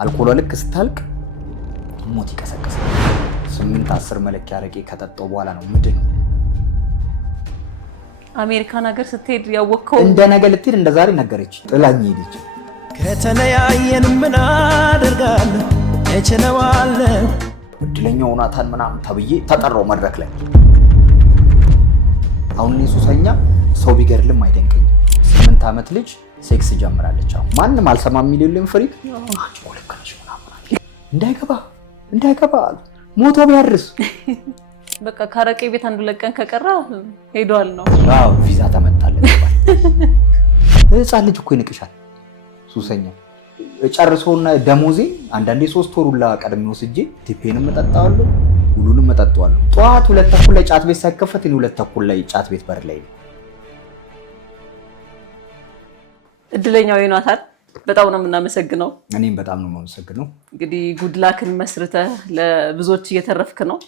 አልኮል ልክ ስታልቅ ሞት ይቀሰቀሳል። 8-10 መለኪያ አረቄ ከጠጣው በኋላ ነው ምንድነው አሜሪካን ሀገር ስትሄድ ያወቀው እንደ ነገ ልትሄድ እንደ ዛሬ ነገረች። ጥላኝ ሄደች። ከተለያየን ምን አደርጋለሁ እችለዋለሁ እድለኛው ናታን ምናምን ተብዬ ተጠራው መድረክ ላይ። አሁን እኔ ሱሰኛ ሰው ቢገርልም አይደንቀኝም። 8 ዓመት ልጅ ሴክስ ጀምራለች። አሁን ማንንም አልሰማም የሚልልኝ ፍሪክ አንቺ ወለከሽ ምናምን እንዳይገባ ሞቶ ቢያርስ በቃ ካረቄ ቤት አንዱ ለቀን ከቀራ ሄዷል ነው። አዎ ቪዛ ተመታለች። ህፃን ልጅ እኮ ይንቅሻል ሱሰኛ። ጨርሶና ደሞዜ አንዳንዴ 3 ወር ሁላ ቀድሜ ወስጄ ቲፔንም እጠጣዋለሁ ሁሉንም እጠጣዋለሁ። ጠዋት 2 ተኩል ላይ ጫት ቤት ሳይከፈት እኔ 2 ተኩል ላይ ጫት ቤት በር ላይ ነው። እድለኛው ይናታል። በጣም ነው የምናመሰግነው። እኔም በጣም ነው የማመሰግነው። እንግዲህ ጉድላክን መስርተህ ለብዙዎች እየተረፍክ ነው።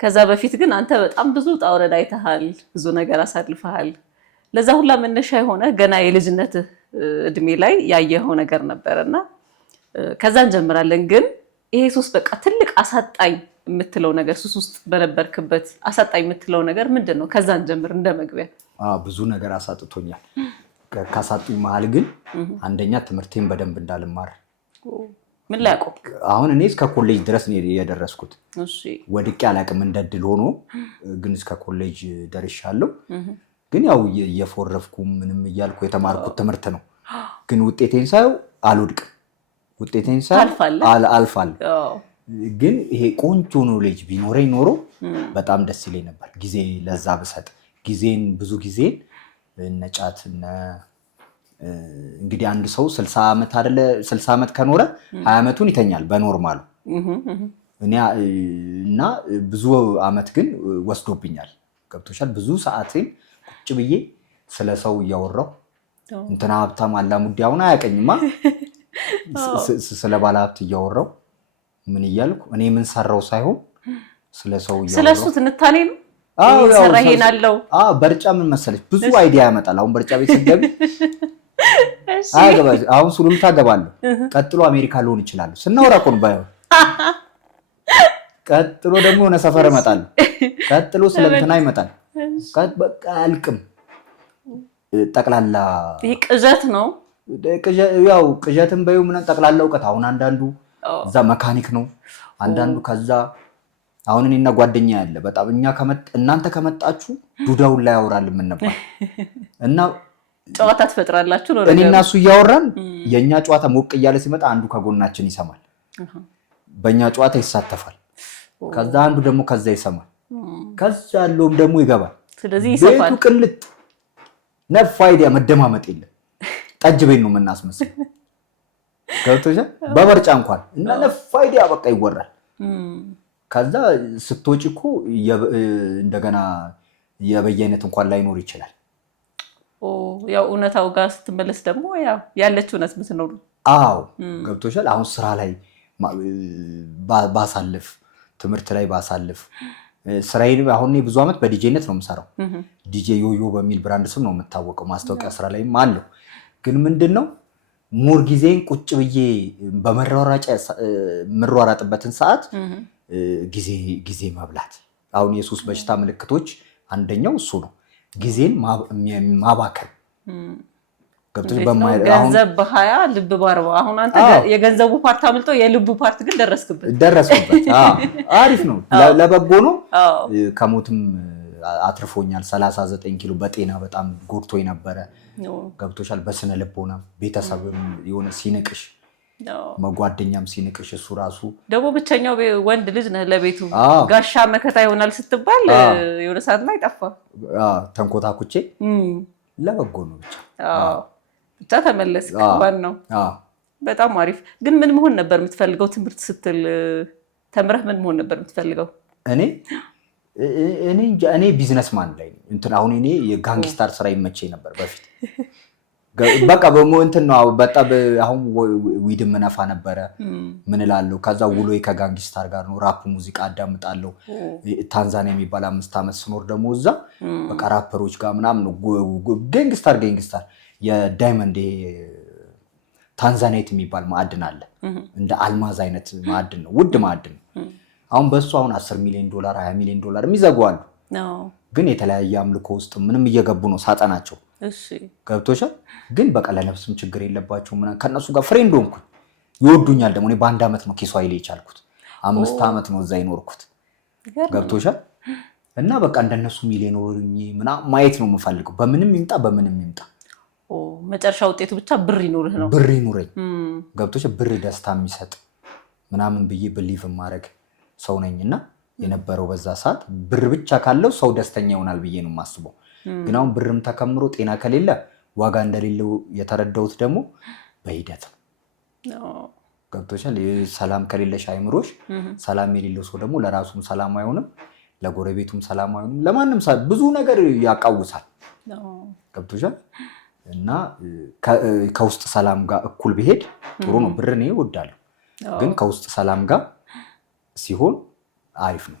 ከዛ በፊት ግን አንተ በጣም ብዙ ጣውረድ አይተሃል፣ ብዙ ነገር አሳልፈሃል። ለዛ ሁላ መነሻ የሆነ ገና የልጅነት እድሜ ላይ ያየኸው ነገር ነበርና ከዛ እንጀምራለን። ግን ይሄ ሱስ በቃ ትልቅ አሳጣኝ የምትለው ነገር ሱስ ውስጥ በነበርክበት አሳጣኝ የምትለው ነገር ምንድነው? ከዛ እንጀምር እንደ መግቢያ። ብዙ ነገር አሳጥቶኛል። ካሳጡኝ መሀል ግን አንደኛ ትምህርቴን በደንብ እንዳልማር ምን ላይ አቆም። አሁን እኔ እስከ ኮሌጅ ድረስ ነው የደረስኩት። እሺ ወድቄ አላቅም እንደድል ሆኖ ግን እስከ ኮሌጅ ደርሻለሁ። ግን ያው እየፎረፍኩ ምንም እያልኩ የተማርኩት ትምህርት ነው። ግን ውጤቴን ሳየው አልወድቅም። ውጤቴን ሳየው አልፋለሁ። ግን ይሄ ቆንጆ ኖሌጅ ቢኖረኝ ኖሮ በጣም ደስ ይለኝ ነበር። ጊዜ ለዛ ብሰጥ ጊዜን ብዙ ጊዜን ነጫት እንግዲህ አንድ ሰው 60 ዓመት አይደለ 60 ዓመት ከኖረ 20 ዓመቱን ይተኛል በኖርማሉ። እና ብዙ ዓመት ግን ወስዶብኛል። ገብቶሻል። ብዙ ሰዓቴን ቁጭ ብዬ ስለ ሰው እያወራሁ እንትና ሀብታም አላሙዲ አሁን አያቀኝማ ስለ ባለ ሀብት እያወራሁ ምን እያልኩ እኔ ምን ሰራው ሳይሆን ስለ ሰው እያወራሁ ስለሱ ትንታኔ ነው። ሰራ ይሄናለው። በርጫ ምን መሰለሽ ብዙ አይዲያ ያመጣል። አሁን በርጫ ቤት ስትገቢ አሁን ሱሉልታ ገባለሁ። ቀጥሎ አሜሪካ ልሆን ይችላል ስናወራ እኮ ነው ባይሆን። ቀጥሎ ደግሞ የሆነ ሰፈር እመጣለሁ። ቀጥሎ ስለንትና ይመጣል። በቃ አልቅም። ጠቅላላ ይሄ ቅዠት ነው። ያው ቅዠትን በይው ምን ጠቅላላ እውቀት። አሁን አንዳንዱ እዛ መካኒክ ነው፣ አንዳንዱ ከዛ አሁን እኔና ጓደኛ ያለ በጣም እናንተ ከመጣችሁ ዱዳውን ላይ ያወራል ምን ነበር እና ጨዋታ ትፈጥራላችሁ ነው። እኔና እሱ እያወራን የኛ ጨዋታ ሞቅ እያለ ሲመጣ አንዱ ከጎናችን ይሰማል፣ በእኛ ጨዋታ ይሳተፋል። ከዛ አንዱ ደግሞ ከዛ ይሰማል፣ ከዛ ያለውም ደግሞ ይገባል። ስለዚህ ይሰፋል። ቤቱ ቅልጥ ነፍ አይዲያ መደማመጥ የለም። ጠጅ ቤት ነው የምናስመስል ገብቶሻል። በበርጫ እንኳን እና ነፍ አይዲያ በቃ ይወራል። ከዛ ስትወጪ እኮ እንደገና የበየነት እንኳን ላይኖር ይችላል። ያው እውነታው ጋር ስትመለስ ደግሞ ያው ያለችው እውነት ምትኖር። አዎ ገብቶሻል። አሁን ስራ ላይ ባሳልፍ ትምህርት ላይ ባሳልፍ ስራዬ አሁን ብዙ ዓመት በዲጄነት ነው የምሰራው። ዲጄ ዮዮ በሚል ብራንድ ስም ነው የምታወቀው። ማስታወቂያ ስራ ላይም አለው። ግን ምንድነው ሙር ጊዜን ቁጭ ብዬ በመሯሯጥበትን ሰዓት ጊዜ መብላት። አሁን የሱስ በሽታ ምልክቶች አንደኛው እሱ ነው። ጊዜን ማባከን ገብቶ ገንዘብ በ20 ልብ በ40። አሁን አንተ የገንዘቡ ፓርት አምልጦ የልቡ ፓርት ግን ደረስክበት። አሪፍ ነው፣ ለበጎ ነው። ከሞትም አትርፎኛል። 39 ኪሎ በጤና በጣም ጎድቶኝ ነበረ። ገብቶሻል። በስነ ልቦና ቤተሰብም የሆነ ሲንቅሽ መጓደኛም ሲንቅሽ እሱ ራሱ ደግሞ ብቸኛው ወንድ ልጅ ነህ ለቤቱ ጋሻ መከታ ይሆናል ስትባል የሆነ ሰዓት ላይ ጠፋ። ተንኮታኩቼ ለበጎ ነው ብቻ ተመለስክ። ባን ነው በጣም አሪፍ። ግን ምን መሆን ነበር የምትፈልገው? ትምህርት ስትል ተምረህ ምን መሆን ነበር የምትፈልገው? እኔ ቢዝነስማን ላይ እንትን አሁን እኔ የጋንግስታር ስራ ይመቸኝ ነበር በፊት። በቃ እንትን ነው በጣም አሁን ዊድም መነፋ ነበረ ምን እላለሁ። ከዛ ውሎዬ ከጋንግስታር ጋር ነው። ራፕ ሙዚቃ አዳምጣለሁ። ታንዛኒያ የሚባል 5 ዓመት ስኖር ደግሞ እዛ በቃ ራፐሮች ጋር ምናምን ነው ጋንግስታር የዳይመንድ ታንዛናይት የሚባል ማዕድን አለ። እንደ አልማዝ አይነት ማዕድን ነው፣ ውድ ማዕድን ነው። አሁን በሱ አሁን $10 ሚሊዮን $20 ሚሊዮን የሚዘጉ አሉ። ግን የተለያየ አምልኮ ውስጥ ምንም እየገቡ ነው ሳጠናቸው። ገብቶሻል። ግን በቃ ለነፍስም ችግር የለባቸው ምናምን ከነሱ ጋር ፍሬንድ ሆንኩኝ። ይወዱኛል ደግሞ። እኔ በ1 ዓመት ነው ኪስዋሂሊ የቻልኩት። 5 ዓመት ነው እዛ ይኖርኩት። ገብቶሻል። እና በቃ እንደነሱ ሚሊዮነር ምናምን ማየት ነው የምፈልገው። በምንም ይምጣ በምንም ይምጣ መጨረሻ ውጤቱ ብቻ ብር ይኑርህ ነው። ብር ይኑረኝ። ገብቶሻል። ብር ደስታ የሚሰጥ ምናምን ብዬ ብሊቭ ማድረግ ሰው ነኝና የነበረው በዛ ሰዓት ብር ብቻ ካለው ሰው ደስተኛ ይሆናል ብዬ ነው የማስበው። ግን አሁን ብርም ተከምሮ ጤና ከሌለ ዋጋ እንደሌለው የተረዳሁት ደግሞ በሂደት ነው። ገብቶሻል። ሰላም ከሌለሽ አይምሮሽ፣ ሰላም የሌለው ሰው ደግሞ ለራሱም ሰላም አይሆንም፣ ለጎረቤቱም ሰላም አይሆንም፣ ለማንም ብዙ ነገር ያቃውሳል። ገብቶሻል። እና ከውስጥ ሰላም ጋር እኩል ቢሄድ ጥሩ ነው። ብር እኔ እወዳለሁ፣ ግን ከውስጥ ሰላም ጋር ሲሆን አሪፍ ነው።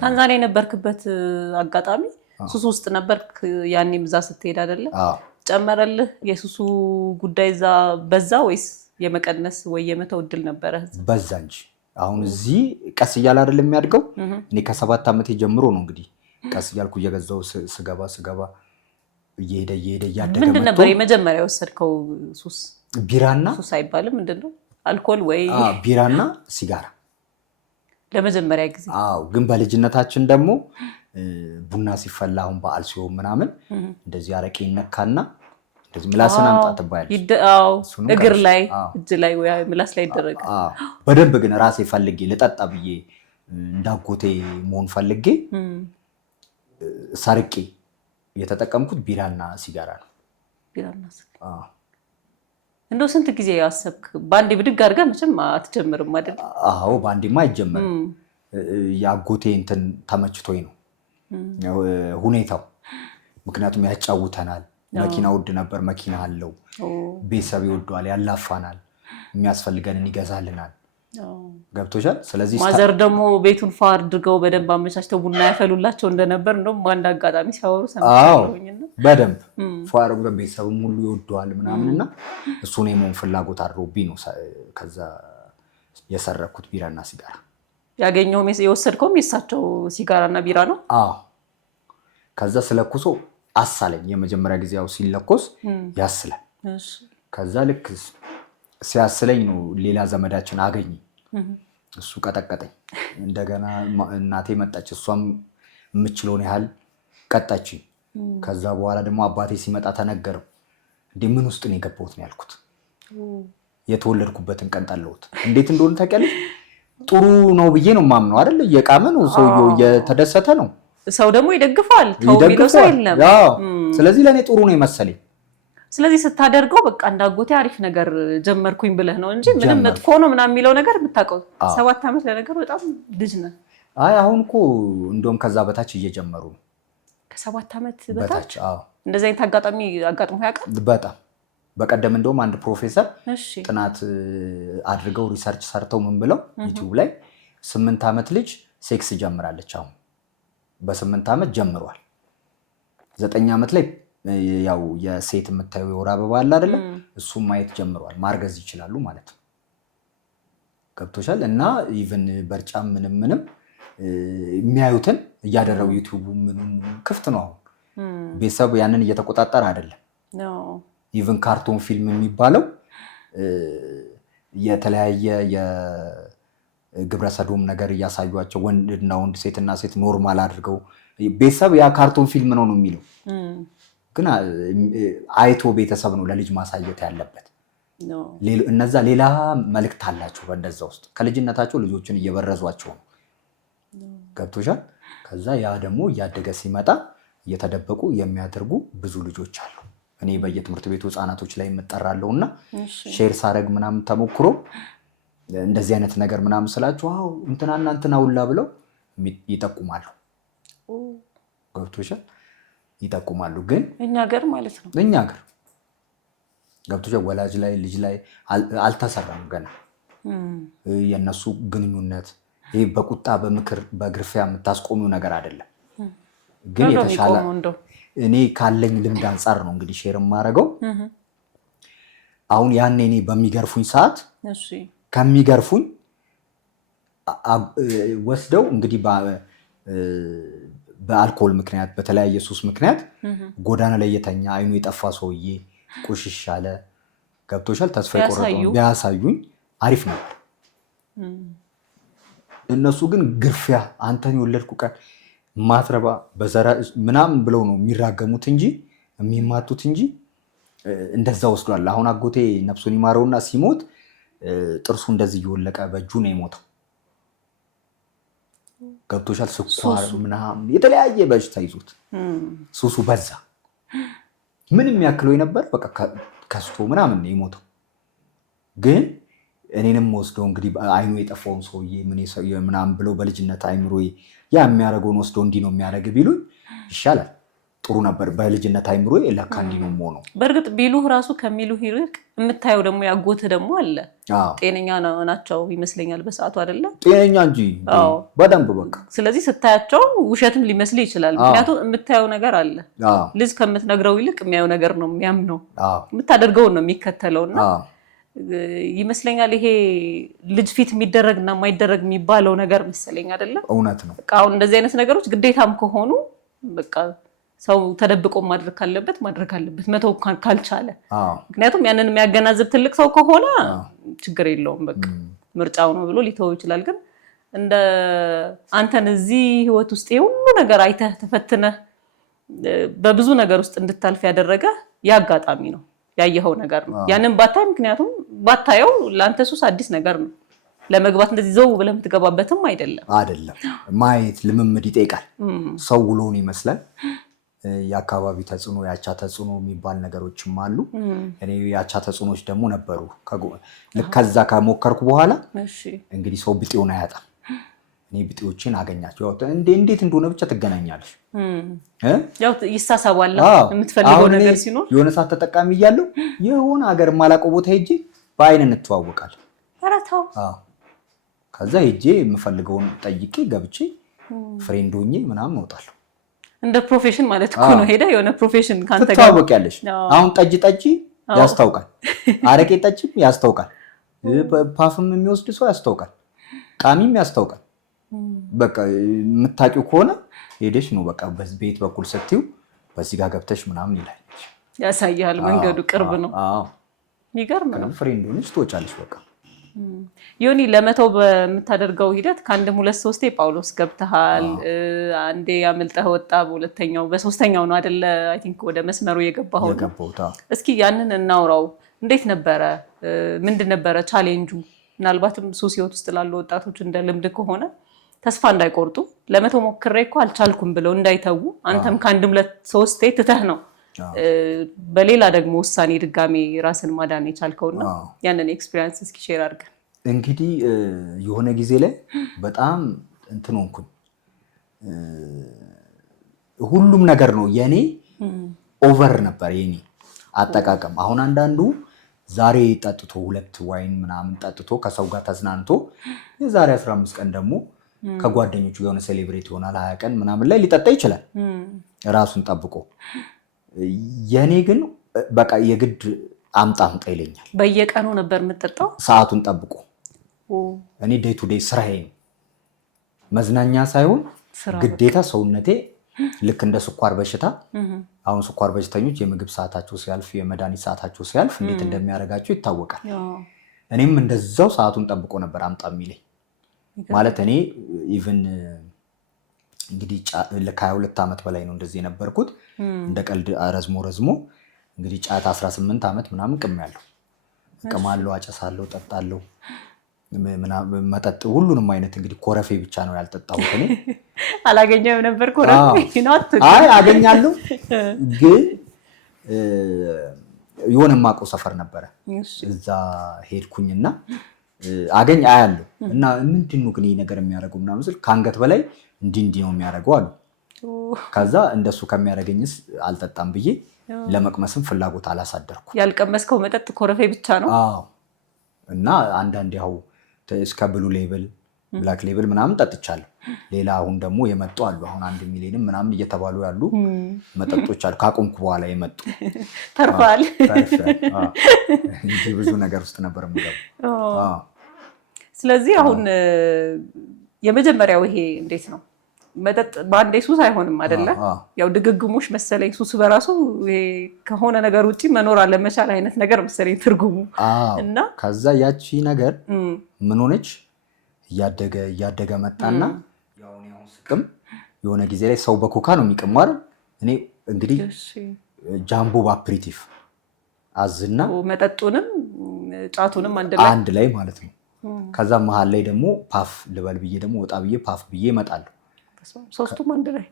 ታንዛኒያ የነበርክበት አጋጣሚ ሱስ ውስጥ ነበርክ ያኔም እዛ ስትሄድ አይደለ? ጨመረልህ የሱሱ ጉዳይ እዛ በዛ ወይስ የመቀነስ ወይ የመተው እድል ነበረ? በዛ እንጂ አሁን እዚህ ቀስ እያለ አይደለም የሚያድገው። እኔ ከ7 ዓመቴ ጀምሮ ነው እንግዲህ ቀስ እያልኩ እየገዛው ስገባ እየሄደ እያደገ። ምንድን ነበር የመጀመሪያ የወሰድከው ሱስ? ቢራና ሱስ አይባልም ምንድን ነው? አልኮል ወይ ቢራና ሲጋራ ለመጀመሪያ ጊዜ። ግን በልጅነታችን ደግሞ ቡና ሲፈላ አሁን በዓል ሲሆን ምናምን እንደዚህ አረቄ ይነካና እንደዚህ ምላስን አምጣ ትባያለሽ። እግር ላይ እጅ ላይ ወይ ምላስ ላይ ይደረጋል። በደንብ ግን ራሴ ፈልጌ ልጠጣ ብዬ እንዳጎቴ መሆን ፈልጌ ሰርቄ የተጠቀምኩት ቢራና ሲጋራ ነው። ቢራና ሲጋራ እንደው ስንት ጊዜ ያሰብክ? ባንዴ ብድግ አድርገህ መቼም አትጀምርም አይደል? አዎ ባንዴማ አይጀምርም። ያጎቴ እንትን ተመችቶኝ ነው ሁኔታው። ምክንያቱም ያጫውተናል። መኪና ውድ ነበር፣ መኪና አለው። ቤተሰብ ይወደዋል፣ ያላፋናል፣ የሚያስፈልገንን ይገዛልናል። ገብቶሻል። ስለዚህ ማዘር ደግሞ ቤቱን ፋ አድርገው በደንብ አመቻችተው ቡና ያፈሉላቸው እንደነበር እንደውም በአንድ አጋጣሚ ሲያወሩ ሰምቻለሁኝና በደንብ ፋ አድርገው ቤተሰብም ሁሉ ይወደዋል ምናምንና እሱን የመሆን ፍላጎት አድሮብኝ ነው ከዛ የሰረኩት ቢራና ሲጋራ። ያገኘውም የወሰድከውም የእሳቸው ሲጋራና ቢራ ነው? አዎ። ከዛ ስለኩሶ አሳለኝ። የመጀመሪያ ጊዜ ያው ሲለኮስ ያስላል። ከዛ ልክ ሲያስለኝ ነው ሌላ ዘመዳችን አገኘ። እሱ ቀጠቀጠኝ። እንደገና እናቴ መጣች፣ እሷም የምችለውን ያህል ቀጣችኝ። ከዛ በኋላ ደግሞ አባቴ ሲመጣ ተነገረው። እንዴ ምን ውስጥ ነው የገባሁት ነው ያልኩት። የተወለድኩበትን ቀን ጠላሁት። እንዴት እንደሆነ ታውቂያለሽ? ጥሩ ነው ብዬ ነው የማምነው አይደል? እየቃመ ነው ሰውየው፣ እየተደሰተ ነው። ሰው ደግሞ ይደግፋል። ተው ቢለው ሰው የለም። ስለዚህ ለእኔ ጥሩ ነው የመሰለኝ። ስለዚህ ስታደርገው በቃ እንዳጎቴ አሪፍ ነገር ጀመርኩኝ ብለህ ነው እንጂ ምንም መጥፎ ነው ምናምን የሚለው ነገር የምታውቀው 7 ዓመት ለነገሩ በጣም ልጅ ነህ። አይ አሁን እኮ እንደውም ከዛ በታች እየጀመሩ ነው። ከ7 ዓመት በታች እንደዚህ አይነት አጋጣሚ አጋጥሞ ያውቃል? በጣም በቀደም እንደውም አንድ ፕሮፌሰር ጥናት አድርገው ሪሰርች ሰርተው ምን ብለው ዩቲዩብ ላይ 8 ዓመት ልጅ ሴክስ ጀምራለች። አሁን በ8 ዓመት ጀምሯል። 9 ዓመት ላይ ያው የሴት የምታየው የወር አበባ አለ አይደለ? እሱም ማየት ጀምሯል። ማርገዝ ይችላሉ ማለት ነው። ገብቶሻል። እና ኢቭን በርጫም ምንም የሚያዩትን እያደረጉ ዩቲዩብ ምንም ክፍት ነው። አሁን ቤተሰብ ያንን እየተቆጣጠረ አይደለም። ኢቭን ካርቶን ፊልም የሚባለው የተለያየ የግብረ ሰዶም ነገር እያሳዩቸው ወንድና ወንድ ሴትና ሴት ኖርማል አድርገው ቤተሰብ ያ ካርቶን ፊልም ነው የሚለው። ግን አይቶ ቤተሰብ ነው ለልጅ ማሳየት ያለበት። እነዛ ሌላ መልእክት አላቸው በእንደዛ ውስጥ ከልጅነታቸው ልጆችን እየበረዟቸው ነው። ገብቶሻል። ከዛ ያ ደግሞ እያደገ ሲመጣ እየተደበቁ የሚያደርጉ ብዙ ልጆች አሉ። እኔ በየትምህርት ቤቱ ህፃናቶች ላይ የምጠራለሁ እና ሼር ሳረግ ምናምን ተሞክሮ እንደዚህ አይነት ነገር ምናምን ስላችሁ እንትናና እንትና ሁላ ብለው ይጠቁማሉ። ገብቶሻል። ይጠቁማሉ። ግን እኛ ሀገር ማለት ነው እኛ ሀገር ገብቶሻል። ወላጅ ላይ ልጅ ላይ አልተሰራም ገና። የነሱ ግንኙነት ይሄ በቁጣ በምክር በግርፊያ የምታስቆሚው ነገር አይደለም። ግን የተሻለ እኔ ካለኝ ልምድ አንጻር ነው እንግዲህ ሼር የማደርገው። አሁን ያኔ እኔ በሚገርፉኝ ሰዓት እሺ ከሚገርፉኝ ወስደው እንግዲህ በአልኮል ምክንያት በተለያየ ሱስ ምክንያት ጎዳና ላይ የተኛ አይኑ የጠፋ ሰውዬ ቁሽሽ ያለ ገብቶሻል ተስፋ የቆረጠው ቢያሳዩኝ አሪፍ ነው። እነሱ ግን ግርፊያ አንተን የወለድኩ ቀን ማትረባ በዘራ ምናምን ብለው ነው የሚራገሙት እንጂ የሚማቱት እንጂ እንደዛ ወስዷል። አሁን አጎቴ ነፍሱን ይማረውና ሲሞት ጥርሱ እንደዚህ እየወለቀ በእጁ ነው የሞተው። ገብቶሻል ስኳር ምናምን የተለያየ በሽታ ይዞት ሱሱ በዛ። ምንም ያክለው ነበር በቃ ከስቶ ምናምን ነው የሞተው። ግን እኔንም ወስደው እንግዲህ አይኑ የጠፋውን ሰውዬ ምናምን ብለው በልጅነት አይምሮ ያ የሚያደርገውን ወስደው እንዲህ ነው የሚያደርግ ቢሉኝ ይሻላል ጥሩ ነበር። በልጅነት አይምሮ ለካ እንዲህ ነው የምሆነው። በእርግጥ ቢሉህ ራሱ ከሚሉህ ይልቅ የምታየው ደግሞ ያጎትህ ደግሞ አለ ጤነኛ ናቸው ይመስለኛል በሰዓቱ አይደለ? ጤነኛ እንጂ በደንብ በቃ። ስለዚህ ስታያቸው ውሸትም ሊመስል ይችላል። ምክንያቱም የምታየው ነገር አለ። ልጅ ከምትነግረው ይልቅ የሚያየው ነገር ነው የሚያምነው፣ የምታደርገውን ነው የሚከተለውና ይመስለኛል ይሄ ልጅ ፊት የሚደረግና የማይደረግ የሚባለው ነገር መሰለኝ አይደለ? እውነት ነው። አሁን እንደዚህ አይነት ነገሮች ግዴታም ከሆኑ በቃ ሰው ተደብቆ ማድረግ ካለበት ማድረግ አለበት መተው ካልቻለ። ምክንያቱም ያንን የሚያገናዝብ ትልቅ ሰው ከሆነ ችግር የለውም በቃ ምርጫው ነው ብሎ ሊተው ይችላል። ግን እንደ አንተን እዚህ ህይወት ውስጥ ሁሉ ነገር አይተህ ተፈትነህ በብዙ ነገር ውስጥ እንድታልፍ ያደረገ ያጋጣሚ ነው ያየኸው ነገር ነው። ያንን ባታይ ምክንያቱም ባታየው ለአንተ ሱስ አዲስ ነገር ነው። ለመግባት እንደዚህ ዘው ብለህ የምትገባበትም አይደለም። ማየት ልምምድ ይጠይቃል። ሰው ውሎን ይመስላል። የአካባቢ ተጽዕኖ የአቻ ተጽዕኖ የሚባል ነገሮችም አሉ። እኔ የአቻ ተጽዕኖች ደግሞ ነበሩ። ከዛ ከሞከርኩ በኋላ እንግዲህ ሰው ብጤውን አያጣም። እኔ ብጤዎችን አገኛቸው። እንዴት እንደሆነ ብቻ ትገናኛለሽ። ያው ይሳሳባል የምትፈልገው ነገር ሲኖር። የሆነ ሰዓት ተጠቃሚ እያለሁ የሆነ ሀገር የማላውቀው ቦታ ሄጄ በአይን እንተዋወቃለን። ኧረ ተው። ከዛ ሄጄ የምፈልገውን ጠይቄ ገብቼ ፍሬንድ ሆኜ ምናምን እወጣለሁ። እንደ ፕሮፌሽን ማለት እኮ ነው። ሄዳ የሆነ ፕሮፌሽን ካንተ ጋር ትተዋወቂያለሽ። አሁን ጠጅ ያስታውቃል፣ አረቄ ጠጅም ያስታውቃል፣ ፓፍም የሚወስድ ሰው ያስታውቃል፣ ቃሚም ያስታውቃል። በቃ የምታውቂው ከሆነ ሄደሽ ነው በቃ ቤት በኩል ስትይው በዚህ ጋር ገብተሽ ምናምን ይላል ያሳያል። መንገዱ ቅርብ ነው። የሚገርም ነው። ፍሬንድ ሆነሽ ትወጫለሽ በቃ። ዮኒ ለመተው በምታደርገው ሂደት ከአንድም 2-3 ጳውሎስ ገብተሃል። አንዴ ያመልጠህ ወጣ። በሁለተኛው በሶስተኛው ነው አይደለ? አይ ቲንክ ወደ መስመሩ የገባኸው። እስኪ ያንን እናውራው። እንዴት ነበረ? ምንድን ነበረ ቻሌንጁ? ምናልባትም ሱስ ህይወት ውስጥ ላሉ ወጣቶች እንደ ልምድ ከሆነ ተስፋ እንዳይቆርጡ ለመተው ሞክሬ እኮ አልቻልኩም ብለው እንዳይተዉ፣ አንተም ከአንድም 2-3 ትተህ ነው በሌላ ደግሞ ውሳኔ ድጋሜ ራስን ማዳን የቻልከውና ያንን ኤክስፒሪየንስ እስኪ ሼር አድርገን። እንግዲህ የሆነ ጊዜ ላይ በጣም እንትን ሆንኩኝ። ሁሉም ነገር ነው የኔ ኦቨር ነበር የኔ አጠቃቀም። አሁን አንዳንዱ ዛሬ ጠጥቶ 2 ዋይን ምናምን ጠጥቶ ከሰው ጋር ተዝናንቶ የዛሬ 15 ቀን ደግሞ ከጓደኞቹ ጋር የሆነ ሴሌብሬት ይሆናል 20 ቀን ምናምን ላይ ሊጠጣ ይችላል ራሱን ጠብቆ። የኔ ግን በቃ የግድ አምጣ ይለኛል። በየቀኑ ነበር የምጠጣው ሰዓቱን ጠብቆ። እኔ ዴይ ቱ ዴይ ስራዬ ነው መዝናኛ ሳይሆን ግዴታ ሰውነቴ ልክ እንደ ስኳር በሽታ። አሁን ስኳር በሽተኞች የምግብ ሰዓታቸው ሲያልፍ የመድኃኒት ሰዓታቸው ሲያልፍ እንዴት እንደሚያደርጋቸው ይታወቃል። እኔም እንደዛው ሰዓቱን ጠብቆ ነበር አምጣ የሚለኝ። ማለት እኔ ኢቭን እንግዲህ ከ22 ዓመት በላይ ነው እንደዚህ የነበርኩት። እንደ ቀልድ ረዝሞ እንግዲህ ጫት 18 ዓመት ምናምን እቅማለሁ፣ አጨሳለሁ፣ ጠጣለሁ፣ መጠጥ ሁሉንም አይነት እንግዲህ ኮረፌ ብቻ ነው ያልጠጣሁት። እኔ አላገኘም ነበር ኮረፌ ነው። አይ አገኛለሁ፣ ግን የሆነ የማውቀው ሰፈር ነበረ። እዛ ሄድኩኝና አያለሁ እና ምንድን ነው ግን ይሄ ነገር የሚያደርገው ምናምን ስል ከአንገት በላይ እንዲህ ነው የሚያደርገው አሉ። ከዛ እንደሱ ከሚያደርገኝስ አልጠጣም ብዬ ለመቅመስም ፍላጎት አላሳደርኩ። ያልቀመስከው መጠጥ ኮረፌ ብቻ ነው? አዎ። እና አንዳንድ ያው እስከ ብሉ ሌብል ብላክ ሌብል ምናምን ጠጥቻለሁ። ሌላ አሁን ደግሞ የመጡ አሉ። አሁን 1 ሚሊዮንም ምናምን እየተባሉ ያሉ መጠጦች አሉ። ካቆምኩ በኋላ የመጡ ተርፋል እንጂ ብዙ ነገር ውስጥ ነበር የምገባው። ስለዚህ አሁን የመጀመሪያው ይሄ እንዴት ነው መጠጥ በአንዴ ሱስ አይሆንም አይደለ? ያው ድግግሞሽ መሰለኝ ሱስ በራሱ ከሆነ ነገር ውጪ መኖር አለመቻል አይነት ነገር መሰለኝ ትርጉሙ። እና ከዛ ያቺ ነገር ምን ሆነች እያደገ መጣና ያው ነው ስቅም የሆነ ጊዜ ላይ ሰው በኮካ ነው የሚቀሙ አይደል? እኔ እንግዲህ ጃምቦ በአፕሪቲቭ አዝና መጠጡንም ጫቱንም አንድ ላይ ማለት ነው። ከዛ መሀል ላይ ደግሞ ፓፍ ልበል ብዬ ደግሞ ወጣ ብዬ ፓፍ ብዬ እመጣለሁ። ሶስቱም አንድ ላይ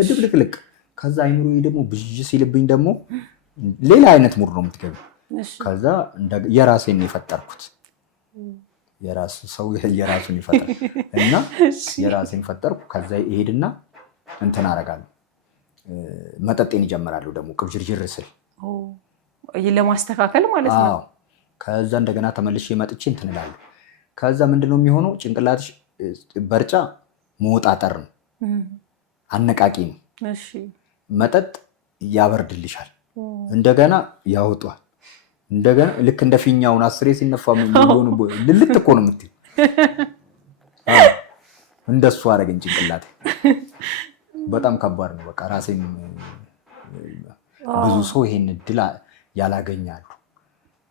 ድብልቅልቅ። ከዛ አይምሮዬ ደግሞ ብዥ ሲልብኝ ደግሞ ሌላ አይነት ሙድ ነው የምትገቢ። ከዛ የራሴን የፈጠርኩት የራሱ ሰው የራሱን ይፈጠር እና የራሴን ፈጠርኩ። ከዛ ይሄድና እንትን አደርጋለሁ መጠጤን ይጀምራሉ ደግሞ ቅብጅርጅር ስል ለማስተካከል ማለት ነው። ከዛ እንደገና ተመልሼ መጥቼ እንትን እላለሁ። ከዛ ምንድነው የሚሆነው ጭንቅላትሽ በርጫ መወጣጠር ነው፣ አነቃቂ ነው። መጠጥ ያበርድልሻል፣ እንደገና ያወጣል። እንደገና ልክ እንደ ፊኛውን 10 ሲነፋ ልልት እኮ ነው የምትይው። እንደሱ አደረገኝ ጭንቅላቴ። በጣም ከባድ ነው። በቃ ራሴን ብዙ ሰው ይሄን እድል ያላገኛሉ።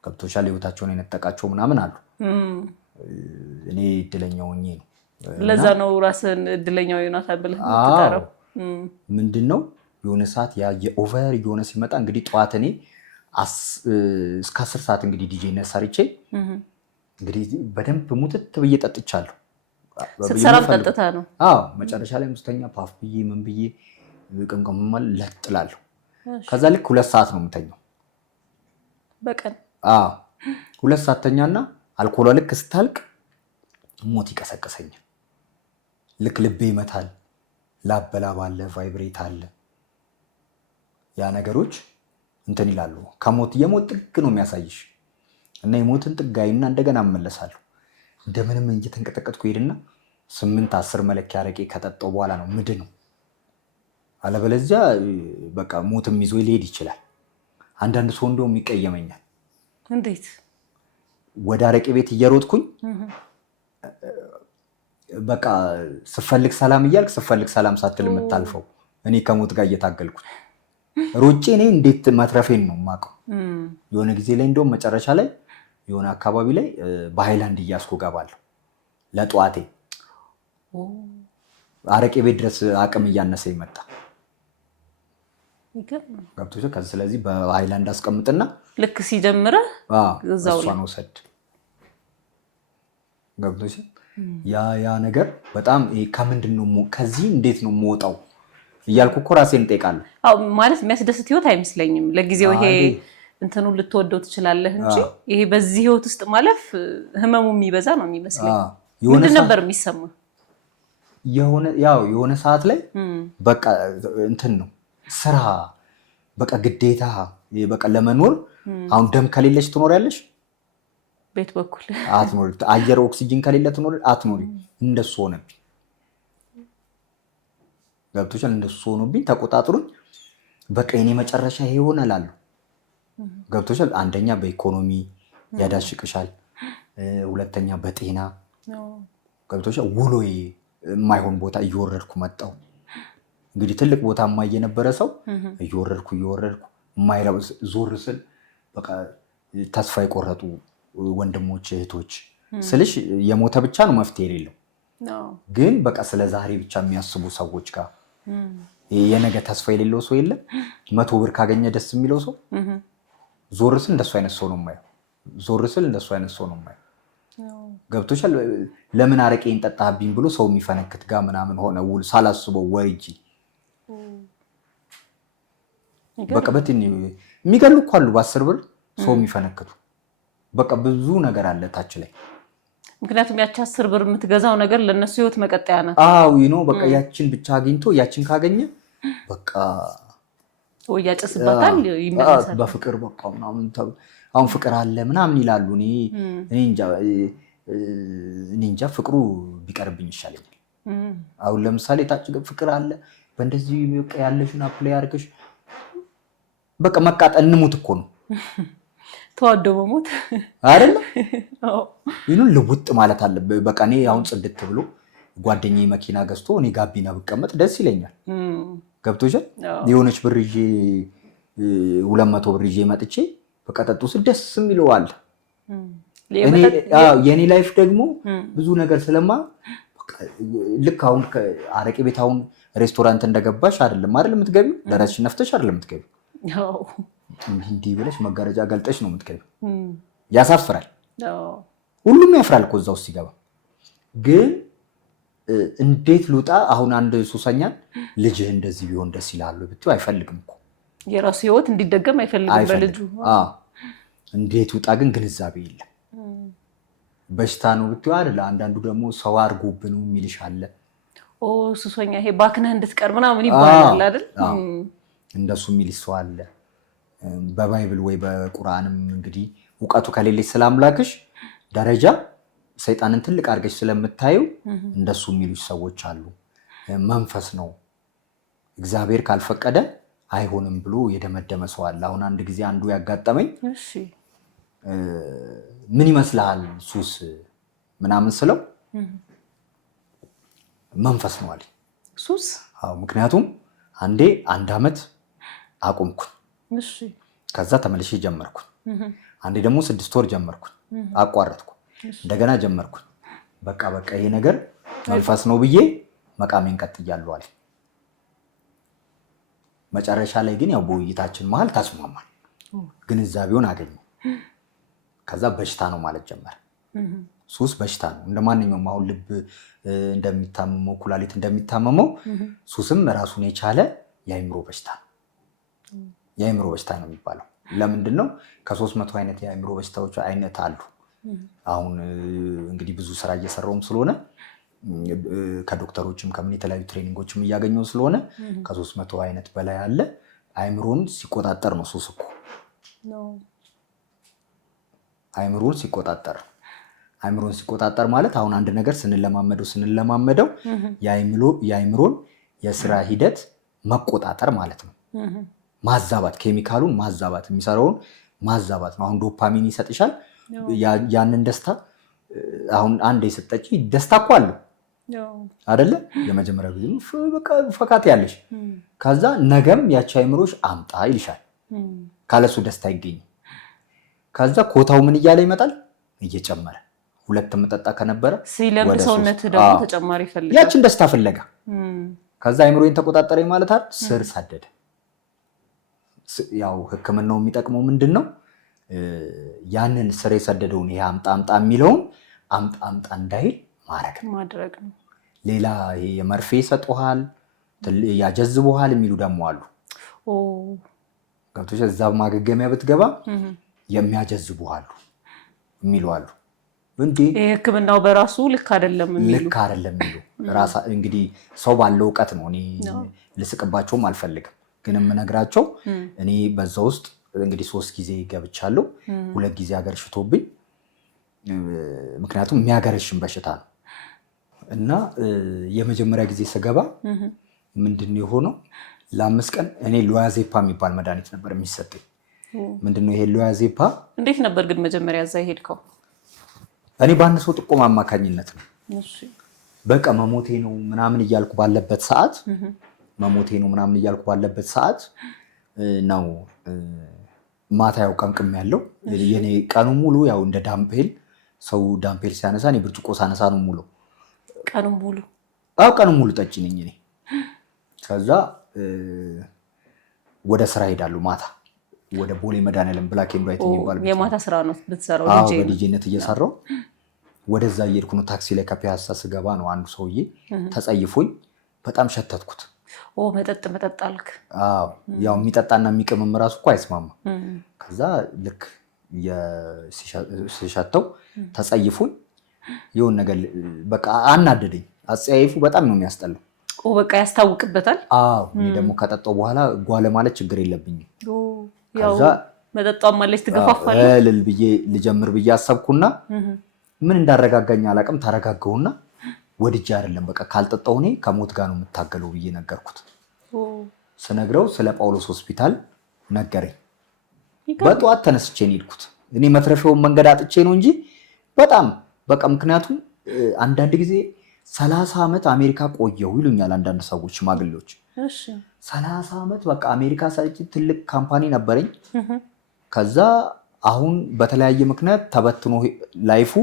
ገብቶሻል? ህይወታቸውን የነጠቃቸው ምናምን አሉ። እኔ እድለኛው ሆኜ ነው። ለዛ ነው ራስን እድለኛው ዮናታን ብለህ የምትጠራው። ምንድነው የሆነ ሰዓት የኦቨር የሆነ ሲመጣ እንግዲህ ጠዋት እኔ እስከ 10 ሰዓት እንግዲህ ዲጄነት ሰርቼ እንግዲህ በደንብ ሙትት ብዬ ጠጥቻለሁ። ስትሰራም ጠጥታ ነው? መጨረሻ ላይ ሙስተኛ ፓፍ ብዬ ምን ብዬ ቅምቅም ለጥላለሁ። ከዛ ልክ 2 ሰዓት ነው የምተኛው በቀን። 2 ሰዓት ተኛና አልኮሏ ልክ ስታልቅ ሞት ይቀሰቅሰኛል። ልክ ልቤ ይመታል፣ ላበላብ አለ፣ ቫይብሬት አለ። ያ ነገሮች እንትን ይላሉ። የሞት ጥግ ነው የሚያሳይሽ እና የሞትን ጥጋይና እንደገና እመለሳለሁ። እንደምንም እየተንቀጠቀጥኩ ሄድና 8-10 መለኪያ አረቄ ከጠጣው በኋላ ነው ምድ ነው። አለበለዚያ በቃ ሞትም ይዞ ሊሄድ ይችላል። አንዳንድ ሰው እንደውም ይቀየመኛል። እንዴት? ወደ አረቄ ቤት እየሮጥኩኝ በቃ ስፈልግ ሰላም እያልክ ስፈልግ ሰላም ሳትል የምታልፈው እኔ ከሞት ጋር እየታገልኩኝ ሮጬ እኔ እንዴት መትረፌን ነው የማውቀው። የሆነ ጊዜ ላይ እንደውም መጨረሻ ላይ የሆነ አካባቢ ላይ በሃይላንድ እያስኩ ገባለሁ ለጠዋቴ። አረቄ ቤት ድረስ አቅም እያነሰ ይመጣ ገብቶሻል። ስለዚህ በሃይላንድ አስቀምጥና ልክ ሲጀምረህ እሷን ወሰድ ገብቶሻል። ያ ነገር በጣም ከምንድን ነው ከዚህ እንዴት ነው የምወጣው እያልኩ እኮ ራሴን እጠይቃለሁ። ማለት የሚያስደስት ህይወት አይመስለኝም ለጊዜው። ይሄ እንትኑ ልትወደው ትችላለህ እንጂ ይሄ በዚህ ህይወት ውስጥ ማለፍ ህመሙ የሚበዛ ነው የሚመስለኝ። ምንድን ነበር የሚሰማ? የሆነ ሰዓት ላይ በቃ እንትን ነው ስራ በቃ ግዴታ በቃ ለመኖር አሁን ደም ከሌለሽ ትኖሪያለሽ? ቤት በኩል አትኖሪ። አየር ኦክሲጅን ከሌለ አትኖሪ። እንደሱ ሆነብኝ። ገብቶሻል? እንደሱ ሆኖብኝ ተቆጣጥሩኝ። በቃ የኔ መጨረሻ ይሄ ሆነ እላለሁ። ገብቶሻል? አንደኛ በኢኮኖሚ ያዳሽቅሻል፣ ሁለተኛ በጤና ገብቶሻል? ውሎዬ የማይሆን ቦታ እየወረድኩ መጣሁ። እንግዲህ ትልቅ ቦታ የማየ የነበረ ሰው እየወረድኩ የማይረባ ዞር ስል በቃ ተስፋ የቆረጡ ወንድሞች እህቶች ስልሽ የሞተ ብቻ ነው መፍትሄ የሌለው፣ ግን በቃ ስለ ዛሬ ብቻ የሚያስቡ ሰዎች ጋር የነገ ተስፋ የሌለው ሰው የለም። 100 ብር ካገኘ ደስ የሚለው ሰው ዞር ስል እንደሱ አይነት ሰው ነው የማየው። ገብቶሻል? ለምን አረቄን ጠጣህብኝ ብሎ ሰው የሚፈነክት ጋር ምናምን ሆነ ውል ሳላስበው ወርጂ በቃ በትን የሚገሉ እኮ አሉ። በ10 ብር ሰው የሚፈነክቱ በቃ ብዙ ነገር አለ ታች ላይ። ምክንያቱም ያቺ 10 ብር የምትገዛው ነገር ለነሱ ህይወት መቀጠያ ናት። በቃ ያችን ብቻ አግኝቶ ያችን ካገኘ በቃ ወይ ያጨስባታል ይመለሳል። በፍቅር በቃ ምናምን አሁን ፍቅር አለ ምናምን ይላሉ። እኔ እንጃ እኔ እንጃ ፍቅሩ ቢቀርብኝ ይሻለኛል። አሁን ለምሳሌ ታች ፍቅር አለ በእንደዚህ በቃ ያለሽን አፕላይ አድርገሽ በቃ መቃጠል እንሙት እኮ ነው ተዋዶ መሞት አይደል? ይሁን ልውጥ ማለት አለ። በቃ እኔ አሁን ጽድት ብሎ ጓደኛዬ መኪና ገዝቶ እኔ ጋቢና ብቀመጥ ደስ ይለኛል። ገብቶሻል? የሆነች ብር ይዤ 200 ብር ይዤ መጥቼ በቀጠጡ ደስ የሚለው አለ። የኔ ላይፍ ደግሞ ብዙ ነገር ስለማ ልክ አሁን አረቄ ቤት አሁን ሬስቶራንት እንደገባሽ አይደለም የምትገቢው፣ ደረስሽ ነፍተሽ አይደለም የምትገቢው። እንዲህ ብለሽ መጋረጃ ገልጠሽ ነው የምትገቢው። ያሳፍራል። ሁሉም ያፍራል እኮ እዛ ውስጥ ሲገባ። ግን እንዴት ልውጣ? አሁን አንድ ሱሰኛን ልጅህ እንደዚህ ቢሆን ደስ ይላል ብትይው አይፈልግም እኮ። የራሱ ህይወት እንዲደገም አይፈልግም በልጁ። እንዴት ውጣ? ግን ግንዛቤ የለም። በሽታ ነው ብትይው አይደል? አንዳንዱ ደግሞ ሰው አድርጎብን የሚልሽ አለ። ሱሰኛ ይሄ ባክነህ እንድትቀር ምናምን ይባላል አይደል? እንደሱ የሚል ሰው አለ። በባይብል ወይ በቁርአንም እንግዲህ እውቀቱ ከሌለሽ ስለ አምላክሽ ደረጃ ሰይጣንን ትልቅ አድርገሽ ስለምታዩ እንደሱ የሚሉሽ ሰዎች አሉ። መንፈስ ነው እግዚአብሔር ካልፈቀደ አይሆንም ብሎ የደመደመ ሰው አለ። አሁን አንድ ጊዜ አንዱ ያጋጠመኝ ምን ይመስልሃል ሱስ ምናምን ስለው መንፈስ ነው አለኝ። ሱስ? አዎ። ምክንያቱም አንዴ 1 ዓመት አቆምኩኝ። ከዛ ተመልሼ ጀመርኩኝ። አንዴ ደግሞ 6 ወር ጀመርኩኝ፣ አቋረጥኩ፣ እንደገና ጀመርኩኝ። በቃ ይሄ ነገር መንፈስ ነው ብዬ መቃሜን ቀጥያለሁ አለኝ። መጨረሻ ላይ ግን ያው በውይይታችን መሀል ታስማማል፣ ግንዛቤውን አገኘ። ከዛ በሽታ ነው ማለት ጀመረ። ሱስ በሽታ ነው። እንደማንኛውም አሁን ልብ እንደሚታመመው ኩላሊት እንደሚታመመው ሱስም ራሱን የቻለ የአእምሮ በሽታ ነው። የአእምሮ በሽታ ነው የሚባለው። ለምንድን ነው? ከ300 አይነት የአእምሮ በሽታዎች አይነት አሉ። አሁን እንግዲህ ብዙ ስራ እየሰራውም ስለሆነ ከዶክተሮችም ከምን የተለያዩ ትሬኒንጎችም እያገኘው ስለሆነ ከ300 አይነት በላይ አለ። አእምሮን ሲቆጣጠር ነው ሱስ እኮ። አእምሮን ሲቆጣጠር ማለት አሁን አንድ ነገር ስንለማመደው የአእምሮን የስራ ሂደት መቆጣጠር ማለት ነው። ማዛባት፣ ኬሚካሉን ማዛባት፣ የሚሰራውን ማዛባት ነው። አሁን ዶፓሚን ይሰጥሻል። ያንን ደስታ አሁን አንድ የሰጠች ደስታ እኮ አለው አይደለ? የመጀመሪያ ጊዜ በቃ ፈካት ያለሽ፣ ከዛ ነገም ያቺ አእምሮሽ አምጣ ይልሻል። ካለሱ ደስታ አይገኝም። ከዛ ኮታው ምን እያለ ይመጣል? እየጨመረ 2 መጠጣ ከነበረ ሲለምድ ሰውነት ደግሞ ተጨማሪ ይፈልጋል፣ ያችን ደስታ ፍለጋ። ከዛ አእምሮዬን ተቆጣጠረኝ ማለት አይደል? ስር ሰደደ። ያው ሕክምናው የሚጠቅመው ምንድን ነው? ያንን ስር የሰደደውን ይሄ አምጣ የሚለውን አምጣ እንዳይል ማድረግ ነው። ሌላ ይሄ የመርፌ ይሰጡሃል፣ ያጀዝቡሃል የሚሉ ደግሞ አሉ። ገብቶሽ? እዛ ማገገሚያ ብትገባ የሚያጀዝቡሃል የሚሉ አሉ። እንዴ ይሄ ሕክምናው በራሱ ልክ አይደለም የሚሉ ራሳ እንግዲህ ሰው ባለው እውቀት ነው። እኔ ልስቅባቸውም አልፈልግም፣ ግን የምነግራቸው እኔ በዛ ውስጥ እንግዲህ 3 ጊዜ ገብቻለሁ። 2 ጊዜ አገርሽቶብኝ፣ ምክንያቱም የሚያገረሽን በሽታ ነው። እና የመጀመሪያ ጊዜ ስገባ ምንድን ነው የሆነው? ለ5 ቀን እኔ ሉያዜፓ የሚባል መድኃኒት ነበር የሚሰጠኝ። ምንድነው ይሄ ሉያዜፓ? እንዴት ነበር ግን መጀመሪያ እዛ ሄድከው? እኔ በአንድ ሰው ጥቆማ አማካኝነት ነው። በቃ መሞቴ ነው ምናምን እያልኩ ባለበት ሰዓት ነው ማታ ያው ቀምቅም ያለው የኔ ቀኑ ሙሉ ያው እንደ ዳምፔል ሰው ዳምፔል ሲያነሳ እኔ ብርጭቆ ሳነሳ ነው ሙሉ ቀኑ ሙሉ ጠጪ ነኝ እኔ። ከዛ ወደ ስራ ሄዳለሁ ማታ ወደ ቦሌ መድኃኒዓለም ብላክ ኤንድ ዋይት የሚባል የማታ ስራ ነው ብትሰራው? በዲጄነት እየሰራው ወደዛ እየሄድኩ ነው። ታክሲ ላይ ከፒያሳ ስገባ ነው አንዱ ሰውዬ ተጸይፎኝ በጣም ሸተትኩት። መጠጥ አልክ? ያው የሚጠጣና የሚቅምም ራሱ እኮ አይስማማ። ከዛ ልክ ሲሸተው ተጸይፎኝ የሆነ ነገር በቃ አናደደኝ። አጸያይፉ በጣም ነው የሚያስጠላው። በቃ ያስታውቅበታል። እኔ ደግሞ ከጠጣው በኋላ ጓለ ማለት ችግር የለብኝም። ከዛ መጠጣው ማለት ትገፋፋለህ። እልል ብዬ ልጀምር ብዬ አሰብኩና ምን እንዳረጋጋኝ አላውቅም። ተረጋጋውና ወድጄ አይደለም በቃ ካልጠጣሁ እኔ ከሞት ጋር ነው የምታገለው ብዬ ነገርኩት። ስነግረው ስለ ጳውሎስ ሆስፒታል ነገረኝ። በጠዋት ተነስቼ ነው የሄድኩት። እኔ መትረፊያውን መንገድ አጥቼ ነው እንጂ በጣም በቃ ምክንያቱም አንዳንድ ጊዜ 30 ዓመት አሜሪካ ቆየሁ ይሉኛል አንዳንድ ሰዎች ሽማግሌዎች። 30 ዓመት በቃ አሜሪካ ሰርቼ ትልቅ ካምፓኒ ነበረኝ። ከዛ አሁን በተለያየ ምክንያት ተበትኖ ላይፉ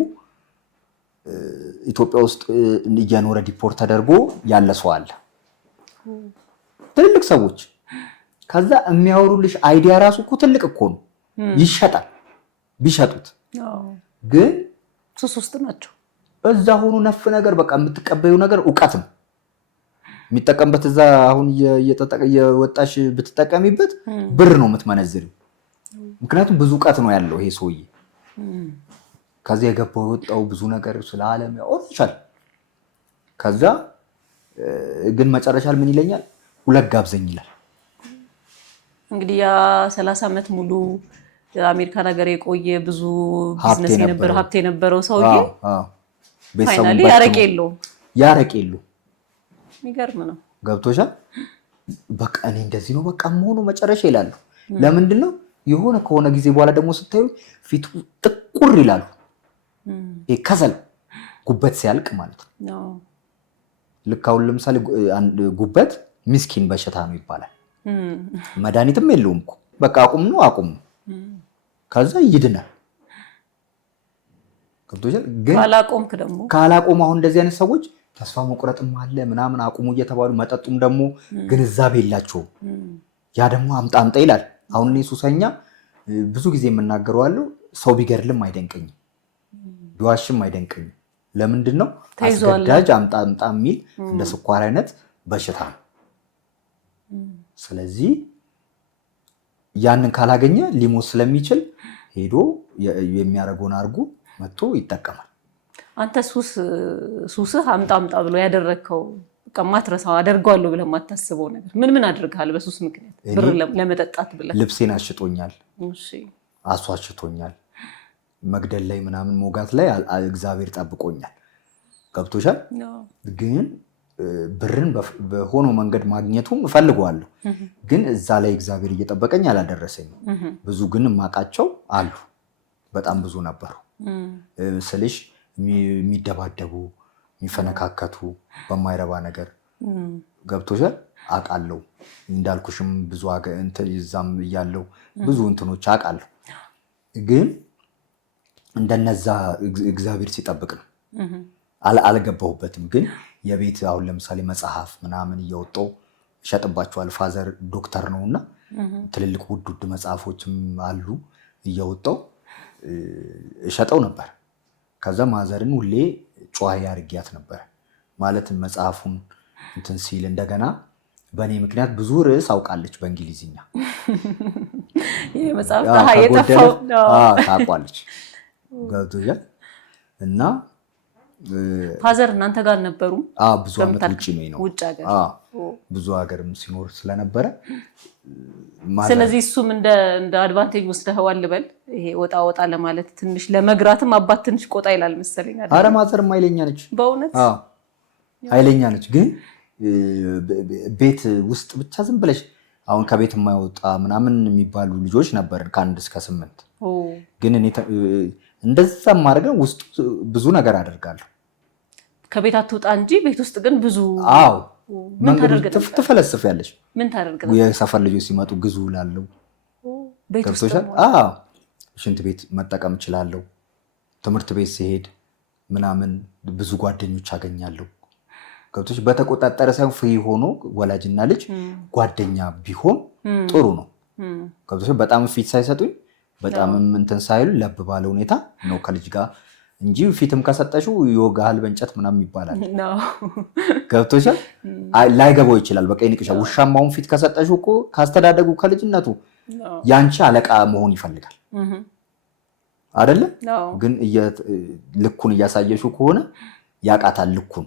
ኢትዮጵያ ውስጥ እየኖረ ዲፖርት ተደርጎ ያለ ሰው አለ። ትልልቅ ሰዎች ከዛ የሚያወሩልሽ አይዲያ ራሱ እኮ ትልቅ እኮ ነው። ይሸጣል ቢሸጡት ግን ሱስ ውስጥ ናቸው። እዛ ሆኖ ነፍ ነገር በቃ የምትቀበዩ ነገር እውቀት ነው የሚጠቀምበት። እዛ አሁን እየወጣሽ ብትጠቀሚበት ብር ነው የምትመነዝሪው። ምክንያቱም ብዙ እውቀት ነው ያለው ይሄ ሰውዬ። ከዚህ የገባው የወጣው ብዙ ነገር ስለ ዓለም ያወራል። ከዛ ግን መጨረሻ ምን ይለኛል? ሁለት ጋብዘኝ ይላል። እንግዲህ ያ 30 ዓመት ሙሉ አሜሪካ ነገር የቆየ ብዙ ቢዝነስ የነበረው ሀብት የነበረው ሰውዬ ፋይናሊ ያረቄ የለውም። የሚገርም ነው። ገብቶሻል? በቃ እኔ እንደዚህ ነው በቃ መሆኑ መጨረሻ ይላሉ። ለምንድን ነው የሆነ ከሆነ ጊዜ በኋላ ደግሞ ስታዩ ፊቱ ጥቁር ይላሉ። ከሰል ጉበት ሲያልቅ ማለት ነው። ልክ አሁን ለምሳሌ ጉበት ምስኪን በሽታ ነው ይባላል። መድኃኒትም የለውም እኮ በቃ አቁም ነው። ከዛ ይድናል። ገብቶሻል? ግን ካላቆም አሁን እንደዚህ አይነት ሰዎች ተስፋ መቁረጥም አለ ምናምን አቁሙ እየተባሉ መጠጡም ደግሞ ግንዛቤ የላቸውም። ያ ደግሞ አምጣ ይላል። አሁን እኔ ሱሰኛ ብዙ ጊዜ የምናገረዋለሁ። ሰው ቢገድልም አይደንቀኝም፣ ቢዋሽም አይደንቀኝም። ለምንድን ነው አስገዳጅ አምጣ የሚል እንደ ስኳር አይነት በሽታ ነው። ስለዚህ ያንን ካላገኘ ሊሞት ስለሚችል ሄዶ የሚያደርገውን አድርጎ መጥቶ ይጠቀማል። አንተ ሱስህ አምጣ ብሎ ያደረግከው ማትረሳው አደርገዋለሁ ብለህ የማታስበው ነገር ምን አድርገሃል? በሱስ ምክንያት ብር ለመጠጣት ብለህ? ልብሴን አሽጦኛል፣ አስዋሽቶኛል፣ መግደል ላይ ምናምን ሞጋት ላይ እግዚአብሔር ጠብቆኛል። ገብቶሻል? ግን ብርን በሆነው መንገድ ማግኘቱም እፈልገዋለሁ። ግን እዛ ላይ እግዚአብሔር እየጠበቀኝ አላደረሰኝም። ብዙ ግን የማውቃቸው አሉ፣ በጣም ብዙ ነበሩ ስልሽ የሚደባደቡ የሚፈነካከቱ በማይረባ ነገር። ገብቶሻል? አውቃለሁ። እንዳልኩሽም ብዙ እዛም እያለው ብዙ እንትኖች አውቃለሁ። ግን እንደነዛ እግዚአብሔር ሲጠብቅ ነው። አልገባሁበትም። ግን የቤት አሁን ለምሳሌ መጽሐፍ ምናምን እያወጣሁ እሸጥባቸዋል። ፋዘር ዶክተር ነውና ትልልቅ ውድ መጽሐፎችም አሉ እያወጣሁ እሸጠው ነበር። ከዛ ማዘርን ሁሌ ጨዋሂ አድርጊያት ነበር። ማለት መጽሐፉን እንትን ሲል እንደገና በእኔ ምክንያት ብዙ ርዕስ አውቃለች በእንግሊዝኛ ታውቋለች። ገብቶሻል? እና ፋዘር እናንተ ጋር ነበሩ? ብዙ ዓመት ውጭ ነው ብዙ ሀገርም ሲኖር ስለነበረ። ስለዚህ እሱም እንደ አድቫንቴጅ ወስደኸዋል ልበል። ይሄ ወጣ ለማለት ትንሽ ለመግራትም አባት ትንሽ ቆጣ ይላል መሰለኝ። ኧረ ማዘርም ኃይለኛ ነች፣ በእውነት ኃይለኛ ነች። ግን ቤት ውስጥ ብቻ ዝም ብለሽ አሁን ከቤት የማይወጣ ምናምን የሚባሉ ልጆች ነበርን ከ1 እስከ 8። ግን እኔ እንደዛ ማድረግ ውስጥ ብዙ ነገር አደርጋለሁ። ከቤት አትውጣ እንጂ ቤት ውስጥ ግን ብዙ መንገድ ትፈለስፊያለሽ። ምን ታደርግ? የሰፈር ልጆች ሲመጡ ግዙ እላለሁ። ሽንት ቤት መጠቀም እችላለሁ። ትምህርት ቤት ሲሄድ ምናምን ብዙ ጓደኞች አገኛለሁ። ገብቶሽ? በተቆጣጠረ ሳይሆን ፍሪ ሆኖ ወላጅና ልጅ ጓደኛ ቢሆን ጥሩ ነው። ገብቶሽ? በጣም ፊት ሳይሰጡኝ በጣም እንትን ሳይሉ ለብ ባለ ሁኔታ ነው ከልጅ ጋር እንጂ ፊትም ከሰጠሽው ይወጋሃል በእንጨት ምናምን ይባላል። ገብቶሻል? ላይገባው ይችላል። በቃ ይንቅሻል። ውሻማውን ፊት ከሰጠሽው እኮ ካስተዳደጉ ከልጅነቱ ያንቺ አለቃ መሆን ይፈልጋል አይደለ? ግን ልኩን እያሳየሽው ከሆነ ያቃታል ልኩን።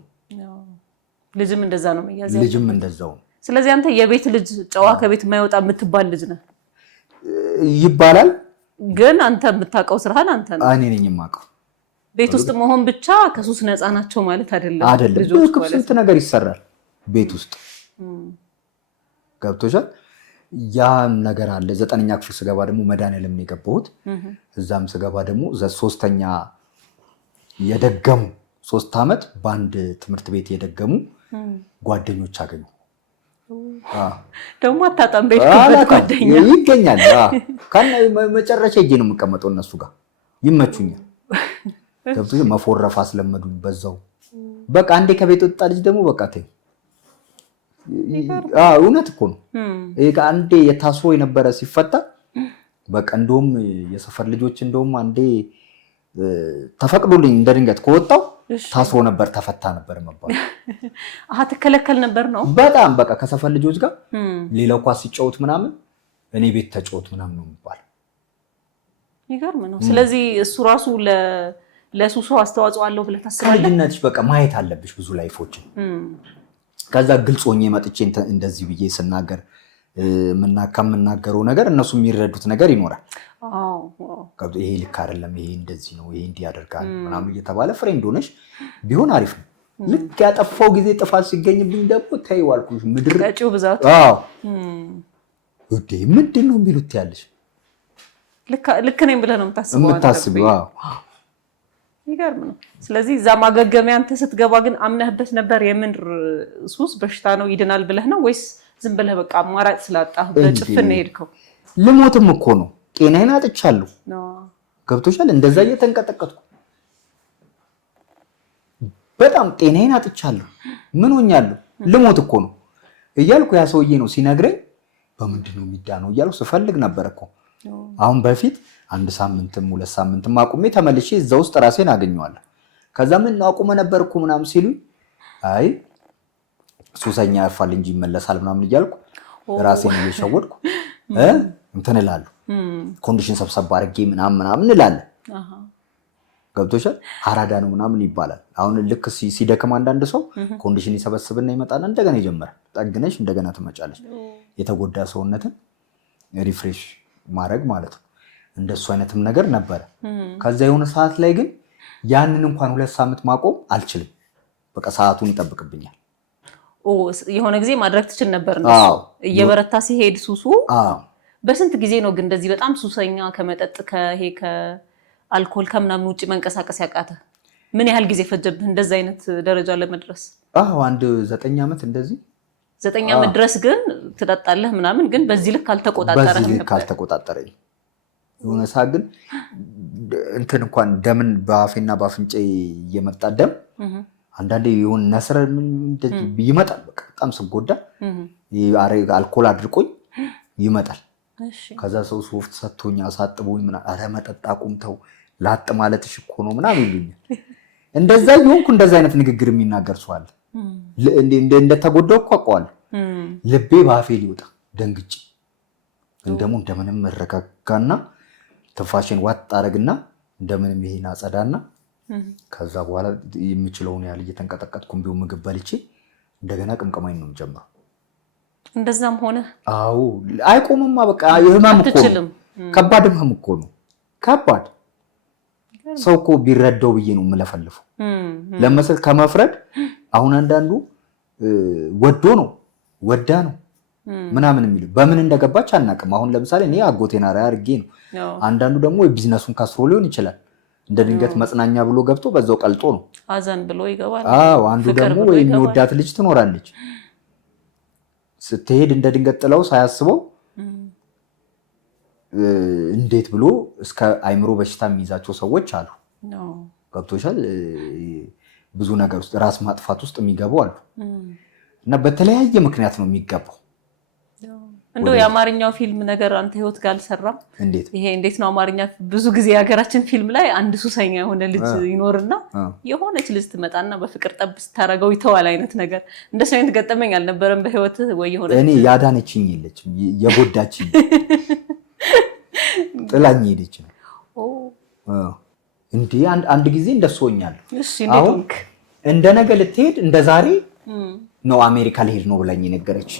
ልጅም እንደዛ ነው የሚያዘው። ልጅም እንደዛው። ስለዚህ አንተ የቤት ልጅ ጨዋ ከቤት የማይወጣ የምትባል ልጅ ነህ ይባላል። ግን አንተ የምታውቀው ስራህን አንተ ነህ። እኔ ነኝ የማውቀው። ቤት ውስጥ መሆን ብቻ ከሱስ ነፃ ናቸው ማለት አይደለም። ልጆች ስንት ነገር ይሰራል ቤት ውስጥ ገብቶሻል። ያ ነገር አለ። 9ኛ ክፍል ስገባ ደግሞ መድኃኒዓለም ነው የገባሁት። እዛም ስገባ ደግሞ 3ኛ የደገሙ 3 ዓመት በአንድ ትምህርት ቤት የደገሙ ጓደኞች አገኙ። ደግሞ አታጣም በሄድክበት ጓደኛ ይገኛል። መጨረሻ ሄጄ ነው የምቀመጠው እነሱ ጋር ይመቹኛል። ገብቶሻል። መፎረፍ አስለመዱኝ በዛው። በቃ አንዴ ከቤት ወጣ ልጅ ደግሞ በቃ ተይ። እውነት እኮ ነው። አንዴ የታስሮ የነበረ ሲፈታ በቃ እንደውም የሰፈር ልጆች እንደውም አንዴ ተፈቅዶልኝ እንደ ድንገት ከወጣው ታስሮ ነበር ተፈታ ነበር መባል። ትከለከል ነበር ነው በጣም በቃ ከሰፈር ልጆች ጋር ሌላው ኳስ ሲጫወት ምናምን እኔ ቤት ተጫወት ምናምን ነው የሚባል። ይገርም ነው። ስለዚህ እሱ ራሱ ለሱሱ አስተዋጽኦ አለው ብለህ ታስባለህ? ከልጅነትሽ በቃ ማየት አለብሽ ብዙ ላይፎችን። ከዛ ግልጽ ሆኜ መጥቼ እንደዚህ ብዬ ስናገር ከምናገረው ነገር እነሱ የሚረዱት ነገር ይኖራል። ይሄ ልክ አይደለም፣ ይሄ እንደዚህ ነው፣ ይሄ እንዲህ ያደርጋል ምናምን እየተባለ ፍሬንድ ሆነሽ ቢሆን አሪፍ ነው። ልክ ያጠፋው ጊዜ ጥፋት ሲገኝብኝ ደግሞ ተይው አልኩሽ። ምድር ቀጪው ብዛት ምንድን ነው የሚሉት ያለሽ ልክ ነኝ ብለህ ነው የምታስበው። ይገርም ነው። ስለዚህ እዛ ማገገሚያ አንተ ስትገባ ግን አምነህበት ነበር የምንድር ሱስ በሽታ ነው ይድናል ብለህ ነው ወይስ ዝም ብለህ በቃ አማራጭ ስላጣህ በጭፍን ነው የሄድከው? ልሞትም እኮ ነው። ጤናዬን አጥቻለሁ። ገብቶሻል። እንደዛ እየተንቀጠቀጥኩ በጣም ጤናዬን አጥቻለሁ። ምን ሆኛለሁ? ልሞት እኮ ነው እያልኩ ያ ሰውዬ ነው ሲነግረኝ በምንድን ነው የሚዳነው እያልኩ ስፈልግ ነበር እኮ። አሁን በፊት 1 ሳምንትም 2 ሳምንትም አቁሜ ተመልሼ እዛ ውስጥ ራሴን አገኘዋለሁ። ከዛ ምን አቁመ ነበር እኮ ምናምን ሲሉኝ አይ ሱሰኛ ያርፋል እንጂ ይመለሳል ምናምን እያልኩ ራሴን እየሸወድኩ እንትን እላለሁ። ኮንዲሽን ሰብሰብ አድርጌ ምናምን እላለሁ። ገብቶሻል። አራዳ ነው ምናምን ይባላል። አሁን ልክ ሲደክም አንዳንድ ሰው ኮንዲሽን ይሰበስብና ይመጣና እንደገና ይጀምራል። ጠግነሽ እንደገና ትመጫለሽ። የተጎዳ ሰውነትን ሪፍሬሽ ማድረግ ማለት ነው። እንደሱ አይነትም ነገር ነበረ። ከዛ የሆነ ሰዓት ላይ ግን ያንን እንኳን 2 ሳምንት ማቆም አልችልም። በቃ ሰዓቱን ይጠብቅብኛል። የሆነ ጊዜ ማድረግ ትችል ነበር እንደሱ እየበረታ ሲሄድ ሱሱ። በስንት ጊዜ ነው ግን እንደዚህ በጣም ሱሰኛ ከመጠጥ ከአልኮል ከምናምን ውጭ መንቀሳቀስ ያቃተ? ምን ያህል ጊዜ ፈጀብህ እንደዚህ አይነት ደረጃ ለመድረስ? አንድ 9 ዓመት እንደዚህ 9 ዓመት ድረስ ግን ትጠጣለህ ምናምን፣ ግን በዚህ ልክ አልተቆጣጠረህም ነበር? ካልተቆጣጠረኝ የሆነ ሰዓት ግን እንትን እንኳን ደምን በአፌና በአፍንጬ እየመጣ ደም አንዳንዴ የሆነ ነስረ ይመጣል። በቃ በጣም ስጎዳ አልኮል አድርቆኝ ይመጣል። ከዛ ሰው ሶፍት ሰጥቶኝ አሳጥቦኝ ምናምን ኧረ መጠጥ አቁምተው ላጥ ማለትሽ እኮ ነው ምናምን ይሉኛል። እንደዛ ይሆንኩ እንደዛ አይነት ንግግር የሚናገር ሰው አለ። እንደተጎዳው እኮ አውቀዋለሁ። ልቤ በአፌ ሊወጣ ደንግጬ እንደሞ እንደምንም መረጋጋና ትንፋሽን ዋጥ አደረግና እንደምንም ይሄን አጸዳና ከዛ በኋላ የምችለውን ያህል እየተንቀጠቀጥኩም ቢሆን ምግብ በልቼ እንደገና ቅምቅማኝ ነው የምጀምረው። እንደዛም ሆነ አይቆምማ። በቃ የህመም እኮ ነው። ከባድ ህመም እኮ ነው። ከባድ ሰው እኮ ቢረዳው ብዬ ነው የምለፈልፈው ለመሰል ከመፍረድ። አሁን አንዳንዱ ወዶ ነው ወዳ ነው ምናምን የሚሉ በምን እንደገባች አናውቅም። አሁን ለምሳሌ እኔ አጎቴን አርአያ አድርጌ ነው። አንዳንዱ ደግሞ የቢዝነሱን ከስሮ ሊሆን ይችላል። እንደ ድንገት መጽናኛ ብሎ ገብቶ በዛው ቀልጦ ነው አዘን ብሎ ይገባል። አንዱ ደግሞ ወይ የሚወዳት ልጅ ትኖራለች ስትሄድ እንደ ድንገት ጥለው ሳያስበው እንዴት ብሎ እስከ አይምሮ በሽታ የሚይዛቸው ሰዎች አሉ። ገብቶሻል። ብዙ ነገር ውስጥ ራስ ማጥፋት ውስጥ የሚገቡ አሉ። እና በተለያየ ምክንያት ነው የሚገባው። እንደው የአማርኛው ፊልም ነገር አንተ ህይወት ጋር አልሰራም? ይሄ እንዴት ነው አማርኛ? ብዙ ጊዜ የሀገራችን ፊልም ላይ አንድ ሱሰኛ የሆነ ልጅ ይኖርና የሆነች ልጅ ትመጣና በፍቅር ጠብ ስታረገው ይተዋል አይነት ነገር። እንደሱ አይነት ገጠመኝ አልነበረም በህይወት ወይ? የሆነ እኔ ያዳነችኝ የለችም፣ የጎዳችኝ ጥላኝ ሄደች ነው እንዴ። አንድ ጊዜ እንደሱ ሆኛለሁ። አሁን እንደ ነገ ልትሄድ እንደ ዛሬ ነው አሜሪካ ልሄድ ነው ብላኝ ነገረች።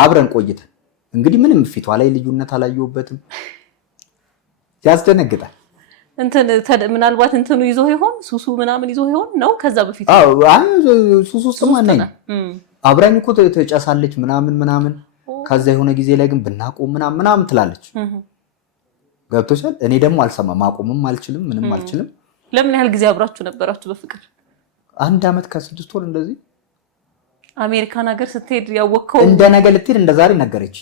አብረን ቆይተን እንግዲህ ምንም ፊቷ ላይ ልዩነት አላየሁበትም። ያስደነግጣል። እንትን ምናልባት እንትኑ ይዞ ይሆን ሱሱ ምናምን ይዞ ይሆን ነው? ከዛ በፊት ሱሱ ስማነኝ አብራኝ እኮ ተጨሳለች ምናምን ከዛ የሆነ ጊዜ ላይ ግን ብናቆም ምናምን ትላለች። ገብቶሻል? እኔ ደግሞ አልሰማም፣ ማቆምም አልችልም፣ ምንም አልችልም። ለምን ያህል ጊዜ አብራችሁ ነበራችሁ በፍቅር? 1 ዓመት ከ6 ወር እንደዚህ። አሜሪካን ሀገር ስትሄድ ያወቅከው እንደ ነገ ልትሄድ እንደ ዛሬ ነገረች።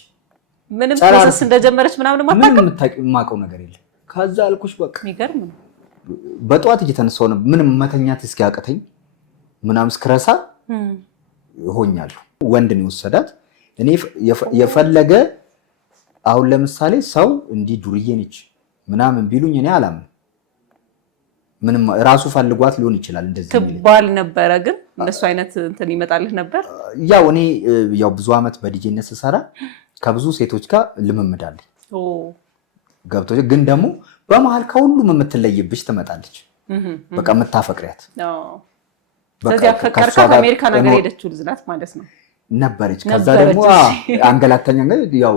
ምንም ፕሮሰስ እንደጀመረች ምናምን የማውቀው ነገር የለም። ከዛ አልኩሽ በቃ የሚገርም ነው። በጠዋት እየተነሳሁ ነው ምንም መተኛት እስኪያቅተኝ ምናምን እስክረሳ ሆኛለሁ። ወንድ ነው የወሰዳት። እኔ የፈለገ አሁን ለምሳሌ ሰው እንዲህ ዱርዬ ነች ምናምን ቢሉኝ እኔ አላምንም። ምንም ራሱ ፈልጓት ሊሆን ይችላል እንደዚህ ትባል ነበረ። ግን እንደሱ አይነት እንትን ይመጣልህ ነበር? ያው እኔ ያው ብዙ አመት በዲጄነት ስሰራ ከብዙ ሴቶች ጋር ልምምድ አለኝ። ገብቶች ግን ደግሞ በመሀል ከሁሉም የምትለይብሽ ትመጣለች። በቃ የምታፈቅሪያት ስለዚህ አፈቀርካ ከአሜሪካ ነገር ሄደችው ልጅ ናት ማለት ነው ነበረች። ከዛ ደግሞ አንገላታኛ ያው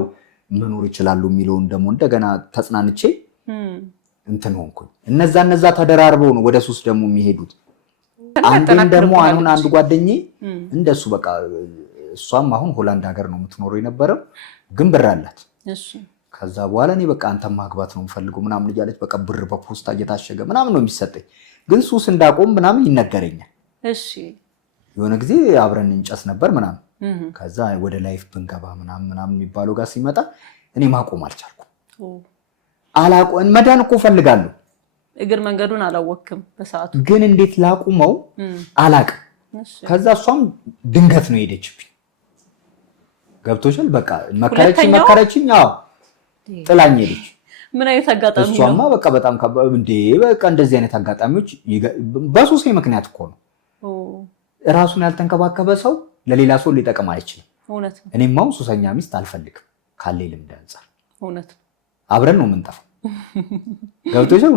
መኖር ይችላሉ የሚለውን ደግሞ እንደገና ተጽናንቼ እንትን ሆንኩኝ። እነዛ ተደራርበው ነው ወደ ሱስ ደግሞ የሚሄዱት። አንዴም ደግሞ አሁን አንድ ጓደኛዬ እንደሱ በቃ እሷም አሁን ሆላንድ ሀገር ነው የምትኖረው የነበረው፣ ግን ብር አላት። ከዛ በኋላ እኔ በቃ አንተም ማግባት ነው የምፈልገው ምናምን እያለች በቃ ብር በፖስታ እየታሸገ ምናምን ነው የሚሰጠኝ። ግን ሱስ እንዳቆም ምናምን ይነገረኛል። የሆነ ጊዜ አብረን እንጨስ ነበር ምናምን። ከዛ ወደ ላይፍ ብንገባ ምናምን የሚባለው ጋር ሲመጣ እኔ ማቆም አልቻልኩም። መዳን እኮ ፈልጋለሁ። እግር መንገዱን አላወቅም በሰዓቱ። ግን እንዴት ላቁመው አላቅም። ከዛ እሷም ድንገት ነው ሄደችብኝ። ገብቶሻል? በቃ መከረችኝ። አዎ ጥላኝ ሄደች። ምን አይነት አጋጣሚ ነው? እሷማ በቃ በጣም በቃ እንደዚህ አይነት አጋጣሚዎች በሱሴ ምክንያት እኮ ነው። ራሱን ያልተንከባከበ ሰው ለሌላ ሰው ሊጠቅም አይችልም። እውነት ነው። እኔም አሁን ሱሰኛ ሚስት አልፈልግም ካለኝ ልምድ አንፃር። እውነት ነው። አብረን ነው የምንጠፋው። ገብቶሻል?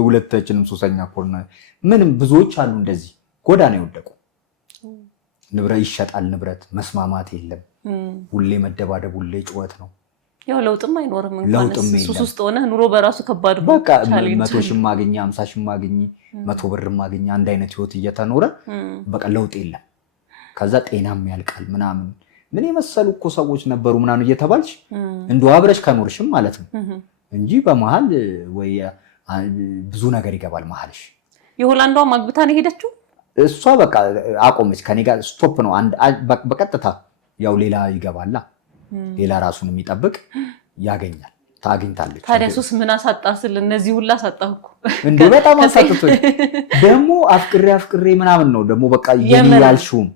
ሁለታችንም ሱሰኛ እኮ ነው። ምንም ብዙዎች አሉ እንደዚህ ጎዳና የወደቁ። ንብረት ይሸጣል፣ ንብረት መስማማት የለም። ሁሌ መደባደብ፣ ሁሌ ጩኸት ነው። ያው ለውጥም አይኖርም። እንኳን ሱስ ውስጥ ሆነ ኑሮ በራሱ ከባድ ነው። በቃ 100 ሺህ ማግኘ 50 ሺህ ማግኘ 100 ብር ማግኘ አንድ አይነት ህይወት እየተኖረ በቃ ለውጥ የለም። ከዛ ጤናም ያልቃል ምናምን። ምን የመሰሉ እኮ ሰዎች ነበሩ ምናምን እየተባልሽ እንደው አብረሽ ከኖርሽም ማለት ነው እንጂ በመሃል ወይ ብዙ ነገር ይገባል መሃልሽ። የሆላንዷ ማግብታ ነው ሄደችው። እሷ በቃ አቆመች ከኔ ጋር ስቶፕ ነው። በቀጥታ ያው ሌላ ይገባላ። ሌላ ራሱን የሚጠብቅ ያገኛል። ታግኝታለች። ታዲያ ሱስ ምን አሳጣህ? ስል እነዚህ ሁላ አሳጣህ እኮ እንዴ! በጣም አሳጥቶኝ ደግሞ አፍቅሬ ምናምን ነው ደግሞ በቃ የኔ ያልሽውም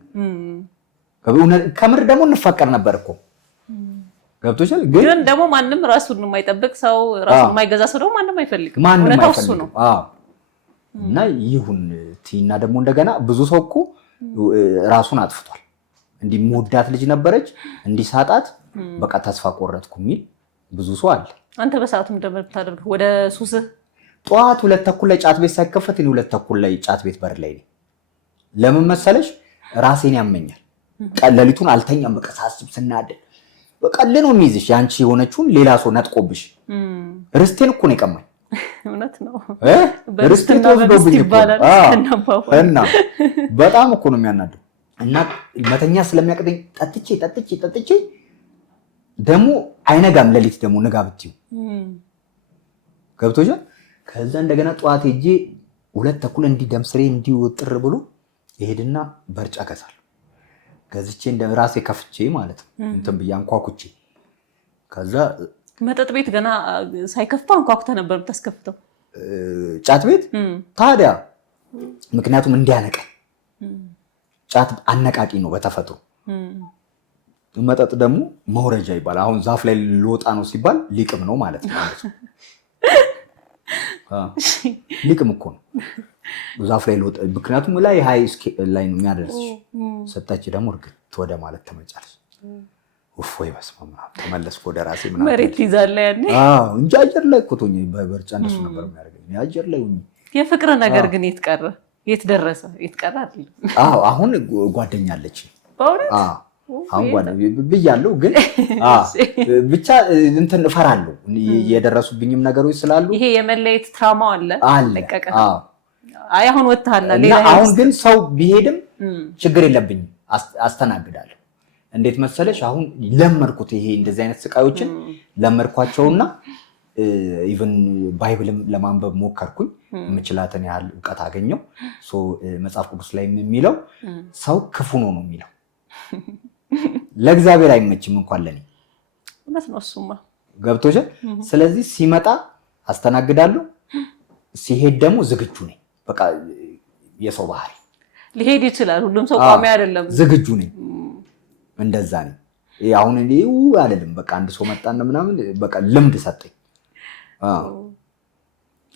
ከምር ደግሞ እንፈቀር ነበር እኮ ገብቶሻል። ግን ደግሞ ማንም ራሱን የማይጠብቅ ሰው ራሱን የማይገዛ ሰው ደግሞ ማንም አይፈልግም። እውነታው እሱ ነው። እና ይሁን ቲና ደግሞ እንደገና ብዙ ሰው እኮ ራሱን አጥፍቷል። እንዲህ መወዳት ልጅ ነበረች እንዲህ ሳጣት በቃ ተስፋ ቆረጥኩ የሚል ብዙ ሰው አለ። አንተ በሰዓቱ ምንድነው የምታደርገው? ወደ ሱስህ ጠዋት 2:30 ላይ ጫት ቤት ሳይከፈት እኔ 2:30 ላይ ጫት ቤት በር ላይ ነኝ። ለምን መሰለሽ? ራሴን ያመኛል። ሌሊቱን አልተኛም። በቃ ሳስብ ስናደድ በቃ ነው የሚይዝሽ። ያንቺ የሆነችውን ሌላ ሰው ነጥቆብሽ። ርስቴን እኮ ነው የቀማኝ። እውነት ነው። ርስቴን ተወስዶብኝ እና በጣም እኮ ነው የሚያናደው። እና መተኛ ስለሚያቅተኝ ጠጥቼ ደግሞ አይነጋም። ሌሊት ደግሞ ንጋ ብትዩ ገብቶሻል። ከዛ እንደገና ጠዋት ሄጄ 2:30 እንዲህ ደም ስሬ እንዲህ ወጥር ብሎ ይሄድና በርጫ ገዛለሁ። ገዝቼ እንደ ራሴ ከፍቼ ማለት ነው እንትን ብዬ አንኳኩቼ። ከዛ መጠጥ ቤት ገና ሳይከፍታ አንኳኩተህ ነበር የምታስከፍተው? ጫት ቤት ታዲያ ምክንያቱም እንዲያነቀኝ። ጫት አነቃቂ ነው በተፈጥሮ። መጠጥ ደግሞ መውረጃ ይባላል። አሁን ዛፍ ላይ ልወጣ ነው ሲባል ሊቅም ነው ማለት ነው። ሊቅም እኮ ነው ዛፍ ላይ ልወጣ። ምክንያቱም ላይ ሃይ ላይ ነው የሚያደርስሽ። ሰጣች ደግሞ እርግጥ ወደ ማለት ተመጫለሽ። ወይ በስመ አብ ተመለስኩ ወደ ራሴ ምናምን። መሬት ይዛለህ ያኔ? እንጂ አየር ላይ እኮ ቶኝ በበርጫ እንደሱ ነበር የሚያደርገኝ አየር ላይ ሆኜ። የፍቅር ነገር ግን የት ቀረ? የት ደረሰ? የት ቀረ አይደል? አሁን ጓደኛ አለች። በእውነት አሁን ጓደ ብያለሁ ግን ብቻ እንትን እፈራለሁ የደረሱብኝም ነገሮች ስላሉ ይሄ የመለየት ትራማው አለ ለቀቀ አይ አሁን ወጣላ ሌላ አሁን ግን ሰው ቢሄድም ችግር የለብኝም አስተናግዳለሁ እንዴት መሰለሽ አሁን ለመርኩት ይሄ እንደዚህ አይነት ስቃዮችን ለመርኳቸውና ኢቭን ባይብልም ለማንበብ ሞከርኩኝ ምችላትን ያህል ዕውቀት አገኘው ሶ መጽሐፍ ቅዱስ ላይ የሚለው ሰው ክፉ ነው የሚለው ለእግዚአብሔር አይመችም እንኳን ለኔ ማለት ነው እሱማ ገብቶሽ ስለዚህ ሲመጣ አስተናግዳለሁ ሲሄድ ደግሞ ዝግጁ ነኝ በቃ የሰው ባህሪ ሊሄድ ይችላል ሁሉም ሰው ቋሚ አይደለም ዝግጁ ነኝ እንደዛ ነኝ አሁን እኔው አይደለም በቃ አንድ ሰው መጣና ምናምን በቃ ልምድ ሰጠኝ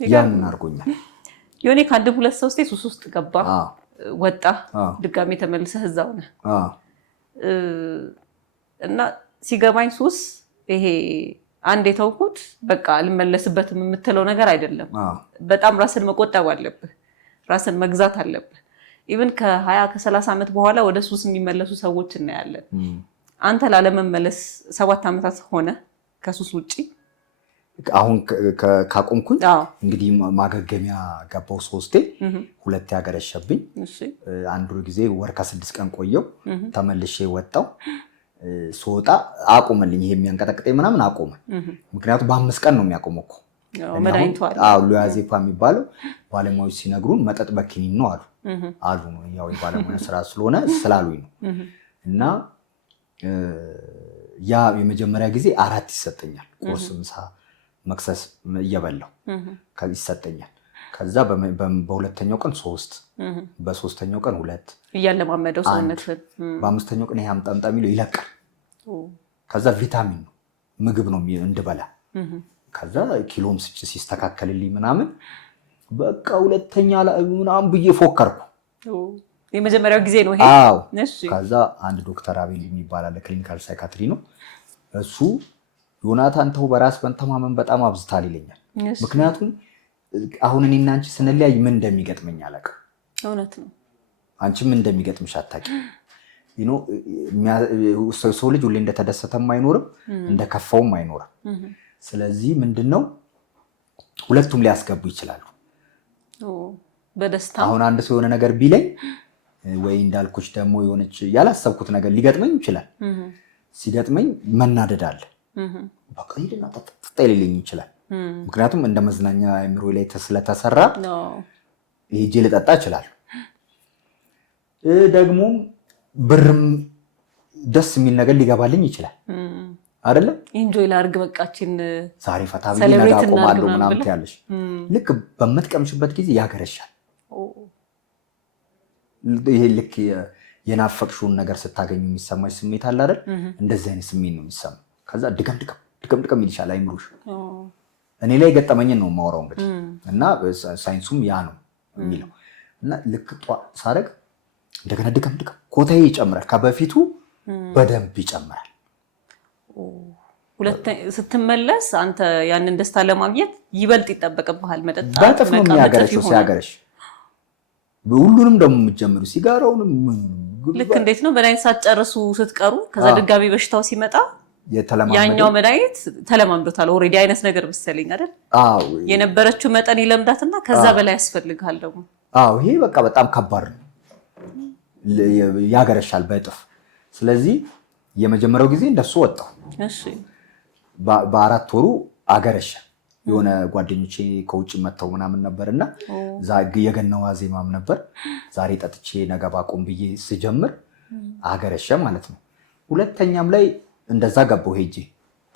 ያንን አድርጎኛል የሆነ ከአንድ ሁለት ሰው ሱስ ውስጥ ገባ ወጣ ድጋሜ ተመልሰህ እዛው ነህ እና ሲገባኝ ሱስ ይሄ አንድ የተውኩት በቃ አልመለስበትም የምትለው ነገር አይደለም በጣም ራስን መቆጠብ አለብህ ራስን መግዛት አለብህ ኢቭን ከ20 ከ30 ዓመት በኋላ ወደ ሱስ የሚመለሱ ሰዎች እናያለን አንተ ላለመመለስ 7 ዓመታት ሆነ ከሱስ ውጪ አሁን ካቆምኩኝ እንግዲህ ማገገሚያ ገባው 3 ሁለት ያገረሸብኝ አንዱ ጊዜ ወር ከ6 ቀን ቆየው ተመልሼ ወጣው ሶጣ አቆመልኝ ይሄ የሚያንቀጠቅጠኝ ምናምን አቆመ ምክንያቱም በ5 ቀን ነው የሚያቆመው እኮ ሉያዜፓ የሚባለው ባለሙያዎች ሲነግሩን መጠጥ በኪኒን ነው አሉ ነው ያው የባለሙያ ስራ ስለሆነ ስላሉኝ ነው እና ያ የመጀመሪያ ጊዜ 4 ይሰጠኛል ቁርስ ምሳ መክሰስ እየበላው ይሰጠኛል ከዛ በሁለተኛው ቀን 3 በሶስተኛው ቀን 2 እያለማመደው ሰውነትን በአምስተኛው ቀን ይሄ አምጣምጣ የሚለው ይለቃል ከዛ ቪታሚን ነው ምግብ ነው እንድበላ ከዛ ኪሎም ሲስተካከልልኝ ምናምን በቃ ሁለተኛ ምናምን ብዬ ፎከርኩ የመጀመሪያው ጊዜ ነው ይሄ እሺ ከዛ አንድ ዶክተር አቤል የሚባል አለ ክሊኒካል ሳይካትሪ ነው እሱ ዮናታን ተው በራስ መተማመን በጣም አብዝታል ይለኛል ምክንያቱም አሁን እኔና አንቺ ስንለያይ ምን እንደሚገጥመኝ አላውቅም እውነት ነው አንቺ ምን እንደሚገጥምሽ አታውቂም ሰው ልጅ ሁሌ እንደተደሰተም አይኖርም እንደከፋውም አይኖርም ስለዚህ ምንድነው ሁለቱም ሊያስገቡ ይችላሉ በደስታ አሁን አንድ ሰው የሆነ ነገር ቢለኝ ወይ እንዳልኩሽ ደግሞ የሆነች ያላሰብኩት ነገር ሊገጥመኝ ይችላል ሲገጥመኝ መናደድ አለ በቃ ይደና ተጠይልልኝ ይችላል ምክንያቱም እንደ መዝናኛ አይምሮ ላይ ስለተሰራ ሄጄ ልጠጣ ይችላል ደግሞ ብርም ደስ የሚል ነገር ሊገባልኝ ይችላል አይደለ ኢንጆይ ላርግ በቃችን ዛሬ ፈታ ብዬ ነገ አቆማለሁ ምናምን ያለሽ ልክ በመጥቀምሽበት ጊዜ ያገረሻል ይሄ ልክ የናፈቅሽውን ነገር ስታገኙ የሚሰማሽ ስሜት አለ አይደል እንደዚህ አይነት ስሜት ነው የሚሰማው ከዛ ድገም ይልሻል አይምሮሽ እኔ ላይ ገጠመኝን ነው የማወራው እንግዲህ እና ሳይንሱም ያ ነው የሚለው እና ልክ ሳረግ እንደገና ድገም ኮታዬ ይጨምራል ከበፊቱ በደንብ ይጨምራል ስትመለስ አንተ ያንን ደስታ ለማግኘት ይበልጥ ይጠበቅብሃል መጠጣት በጥፍ ነው የሚያገረሽው ሲያገረሽ ሁሉንም ደግሞ የምትጀምሩ ሲጋራውንም ልክ እንዴት ነው መድኃኒት ሳትጨርሱ ስትቀሩ ከዛ ድጋሚ በሽታው ሲመጣ ያኛው መድኃኒት ተለማምዶታል ኦሬዲ አይነት ነገር መሰለኝ አይደል የነበረችው መጠን ይለምዳትና ከዛ በላይ ያስፈልጋል ደግሞ ይሄ በቃ በጣም ከባድ ነው ያገረሻል በጥፍ ስለዚህ የመጀመሪያው ጊዜ እንደሱ ወጣው እሺ በ4 ወሩ አገረሻ የሆነ ጓደኞቼ ከውጭ መተው ምናምን ነበርና የገናው ዋዜማም ነበር ዛሬ ጠጥቼ ነገ ባቆም ብዬ ስጀምር አገረሻ ማለት ነው ሁለተኛም ላይ እንደዛ ገባው ሄጄ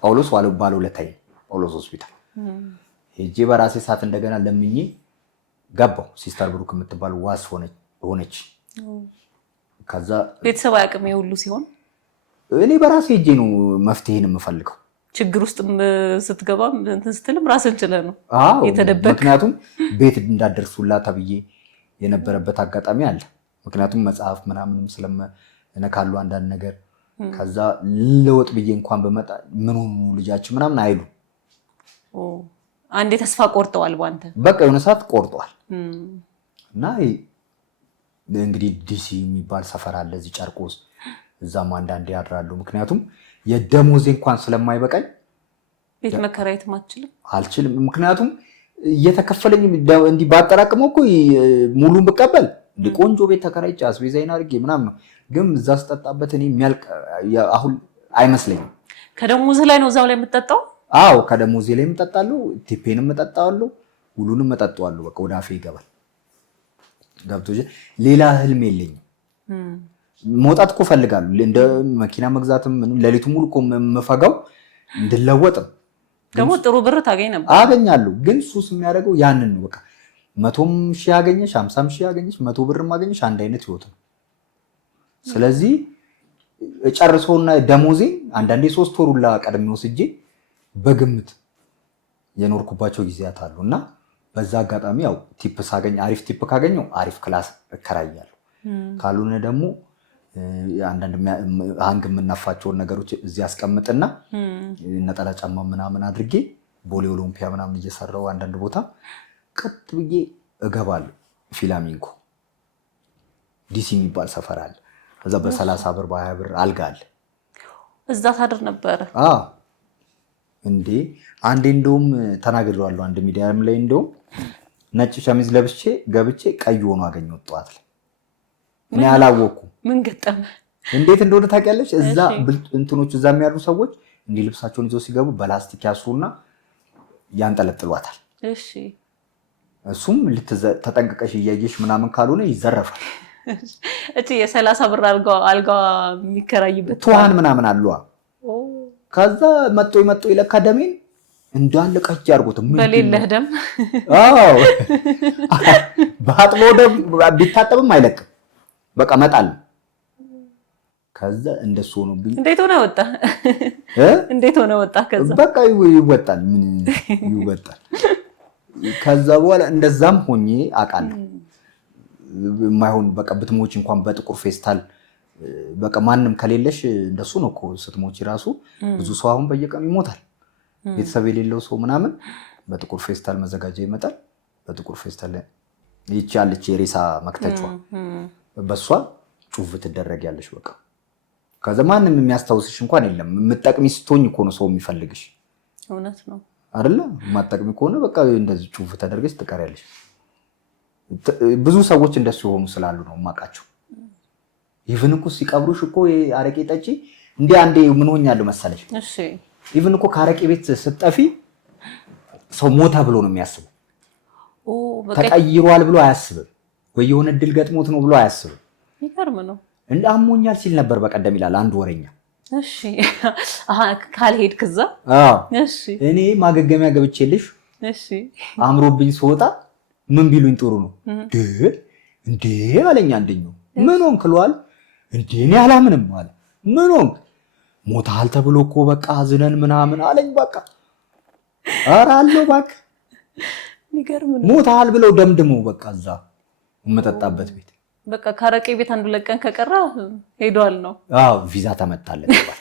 ጳውሎስ ባለውለታዬ ጳውሎስ ሆስፒታል ሄጄ በራሴ ሰዓት እንደገና ለምኜ ገባው ሲስተር ብሩክ የምትባል ዋስ ሆነች ከዛ ቤተሰብ አያውቅም ሁሉ ሲሆን እኔ በራሴ ሄጄ ነው መፍትሄን የምፈልገው ችግር ውስጥ ስትገባ እንትን ስትልም ራስን ችለህ ነው የተደበቀ ምክንያቱም ቤት እንዳደርሱላ ተብዬ የነበረበት አጋጣሚ አለ ምክንያቱም መጽሐፍ ምናምንም ስለነካሉ አንዳንድ ነገር ከዛ ለወጥ ብዬ እንኳን በመጣ ምን ሆኑ ልጃችን ምናምን አይሉ አንዴ ተስፋ ቆርጠዋል ባንተ በቃ የሆነ ሰዓት ቆርጠዋል እና እንግዲህ ዲሲ የሚባል ሰፈር አለ እዚህ ጨርቆስ እዛም አንዳንዴ ያድራለሁ። ምክንያቱም የደሞዜ እንኳን ስለማይበቃኝ ቤት መከራየት አልችልም። ምክንያቱም እየተከፈለኝ እንዲህ ባጠራቅመው እኮ ሙሉን ብቀበል እንደ ቆንጆ ቤት ተከራይቼ አስቤዛዬን አድርጌ ምናምን ነው። ግን እዛ ስጠጣበት እኔ የሚያልቅ አሁን አይመስለኝም። ከደሞዝ ላይ ነው እዛው ላይ የምጠጣው? አዎ ከደሞዜ ላይ እጠጣለሁ፣ ቲፔንም እጠጣዋለሁ፣ ሁሉንም እጠጣዋለሁ። በቃ ወደ አፌ ይገባል። ገብቶሽ? ሌላ ህልም የለኝም። መውጣት እኮ እፈልጋለሁ። እንደ መኪና መግዛትም ሌሊቱ ሙሉ እኮ የምፈጋው እንድለወጥም ደግሞ ጥሩ ብር ታገኝ ነበር። አገኛለሁ። ግን ሱስ የሚያደርገው ያንን ነው። በቃ 100,000 ያገኘሽ 50,000 ያገኘሽ 100 ብር ማገኘሽ አንድ አይነት ህይወት ነው። ስለዚህ ጨርሶና ደሞዜ አንዳንዴ 3 ወር ሁላ ቀድሜ ወስጄ በግምት የኖርኩባቸው ጊዜያት አሉና በዛ አጋጣሚ ያው ቲፕ ሳገኝ አሪፍ ቲፕ ካገኘው አሪፍ ክላስ እከራያለሁ። ካልሆነ ደግሞ አንዳንድ ሃንግ የምናፋቸውን ነገሮች እዚህ አስቀምጥና ነጠላ ጫማ ምናምን አድርጌ ቦሌ ኦሎምፒያ ምናምን እየሰራው አንዳንድ ቦታ ቀጥ ብዬ እገባለሁ። ፊላሚንኮ ዲሲ የሚባል ሰፈር አለ። እዛ በ30 ብር በ20 ብር አልጋ አለ። እዛ ታድር ነበር? አዎ እንዴ አንዴ እንደውም ተናግሬዋለሁ አንድ ሚዲያም ላይ እንደውም ነጭ ሸሚዝ ለብሼ ገብቼ ቀይ ሆኖ አገኘሁት ጠዋት ላይ። እኔ አላወኩም። ምን ገጠመ? እንዴት እንደሆነ ታውቂያለሽ? እዛ እንትኖች እዛ የሚያሉ ሰዎች እንዲህ ልብሳቸውን ይዘው ሲገቡ በላስቲክ ያስሩና ያንጠለጥሏታል። እሺ እሱም ተጠንቅቀሽ እያየሽ ምናምን ካልሆነ ይዘረፋል። እቺ የ30 ብር አልጋ የሚከራይበት ትዋን ምናምን አሉ። ከዛ መጥቶ ይለካ ደሜን እንዳለ ቀጭ አድርጎት በሌለህ ደም አዎ ባጥቦ ደም ቢታጠብም አይለቅም። በቃ መጣል። ከዛ እንደሱ ሆኖብኝ እንዴት ሆነ ወጣ? ከዛ በቃ ይወጣል። ምን ይወጣል? ከዛ በኋላ እንደዛም ሆኜ አውቃለሁ። የማይሆን በቃ ብትሞች እንኳን በጥቁር ፌስታል በቃ ማንም ከሌለሽ እንደሱ ነው እኮ ስትሞች ራሱ ብዙ ሰው አሁን በየቀኑ ይሞታል። ቤተሰብ የሌለው ሰው ምናምን በጥቁር ፌስታል መዘጋጃ ይመጣል። በጥቁር ፌስታል ይቺ ያለች የሬሳ መክተቻዋ በሷ ጩፍ ትደረጊያለሽ። በቃ ከዛ ማንም የሚያስታውስሽ እንኳን የለም። የምትጠቅሚ ስትሆኝ እኮ ነው ሰው የሚፈልግሽ። እውነት ነው አይደለ? የማትጠቅሚ ከሆነ በቃ እንደዚህ ጩፍ ተደርገሽ ትቀሪያለሽ። ብዙ ሰዎች እንደሱ የሆኑ ስላሉ ነው የማውቃቸው። ኢቭን እኮ ሲቀብሩሽ እኮ አረቄ ጠጪ እንዴ አንዴ ምን ሆኛለሁ መሰለሽ? እሺ ኢቭን እኮ ከአረቄ ቤት ስትጠፊ ሰው ሞታ ብሎ ነው የሚያስበው። ተቀይሯል ብሎ አያስብም። ወይ የሆነ ድል ገጥሞት ነው ብሎ አያስብም። ይገርም ነው። እንደ አሞኛል ሲል ነበር በቀደም ይላል አንድ ወሬኛ። እሺ ካልሄድክ እዛ እሺ እኔ ማገገሚያ ገብቼልሽ እሺ አምሮብኝ ስወጣ ምን ቢሉኝ ጥሩ ነው እንዴ አለኝ አንደኛው። ምን ሆንክ እለዋለሁ። እንዴ እኔ አላምንም አለ። ምን ሆንክ? ሞታል ተብሎ እኮ በቃ አዝነን ምናምን አለኝ። በቃ ኧረ አለው እባክህ ይገርም ነው። ሞታል ብለው ደምድመው በቃ እዛ የምጠጣበት ቤት በቃ ካረቄ ቤት አንዱ ለቀን ከቀራ ሄዷል ነው። አዎ ቪዛ ተመታለን ይባል።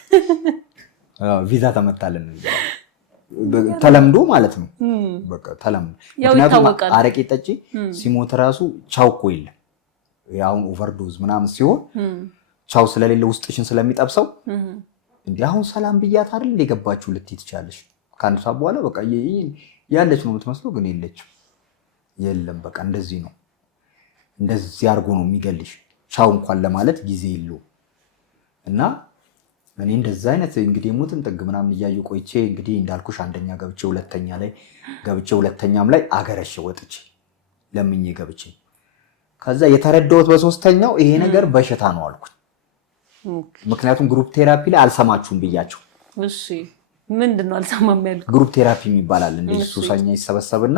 ቪዛ ተመታለን ተለምዶ ማለት ነው። በቃ ተለምዶ ምክንያቱም አረቄ ጠጪ ሲሞት ራሱ ቻው እኮ የለም። አሁን ኦቨርዶዝ ምናምን ሲሆን ቻው ስለሌለ ውስጥሽን ስለሚጠብሰው እንዲህ አሁን ሰላም ብያት አይደል እንደ ገባችሁ ልትይ ትችያለሽ። ከአንድ ሰዓት በኋላ በቃ ያለች ነው የምትመስለው፣ ግን የለችም። የለም በቃ እንደዚህ ነው። እንደዚህ አድርጎ ነው የሚገልሽ። ቻው እንኳን ለማለት ጊዜ የለውም። እና እኔ እንደዛ አይነት እንግዲህ የሞትን ጥግ ምናምን እያየሁ ቆይቼ እንግዲህ እንዳልኩሽ አንደኛ ገብቼ ሁለተኛ ላይ ገብቼ ሁለተኛም ላይ አገረሽ ወጥቼ ለምኜ ገብቼ ከዛ የተረዳሁት በሶስተኛው ይሄ ነገር በሽታ ነው አልኩኝ። ምክንያቱም ግሩፕ ቴራፒ ላይ አልሰማችሁም ብያቸው። እሺ ምንድነው አልሰማም ያልኩት? ግሩፕ ቴራፒ ይባላል። እንደዚህ ሱሰኛ ይሰበሰብና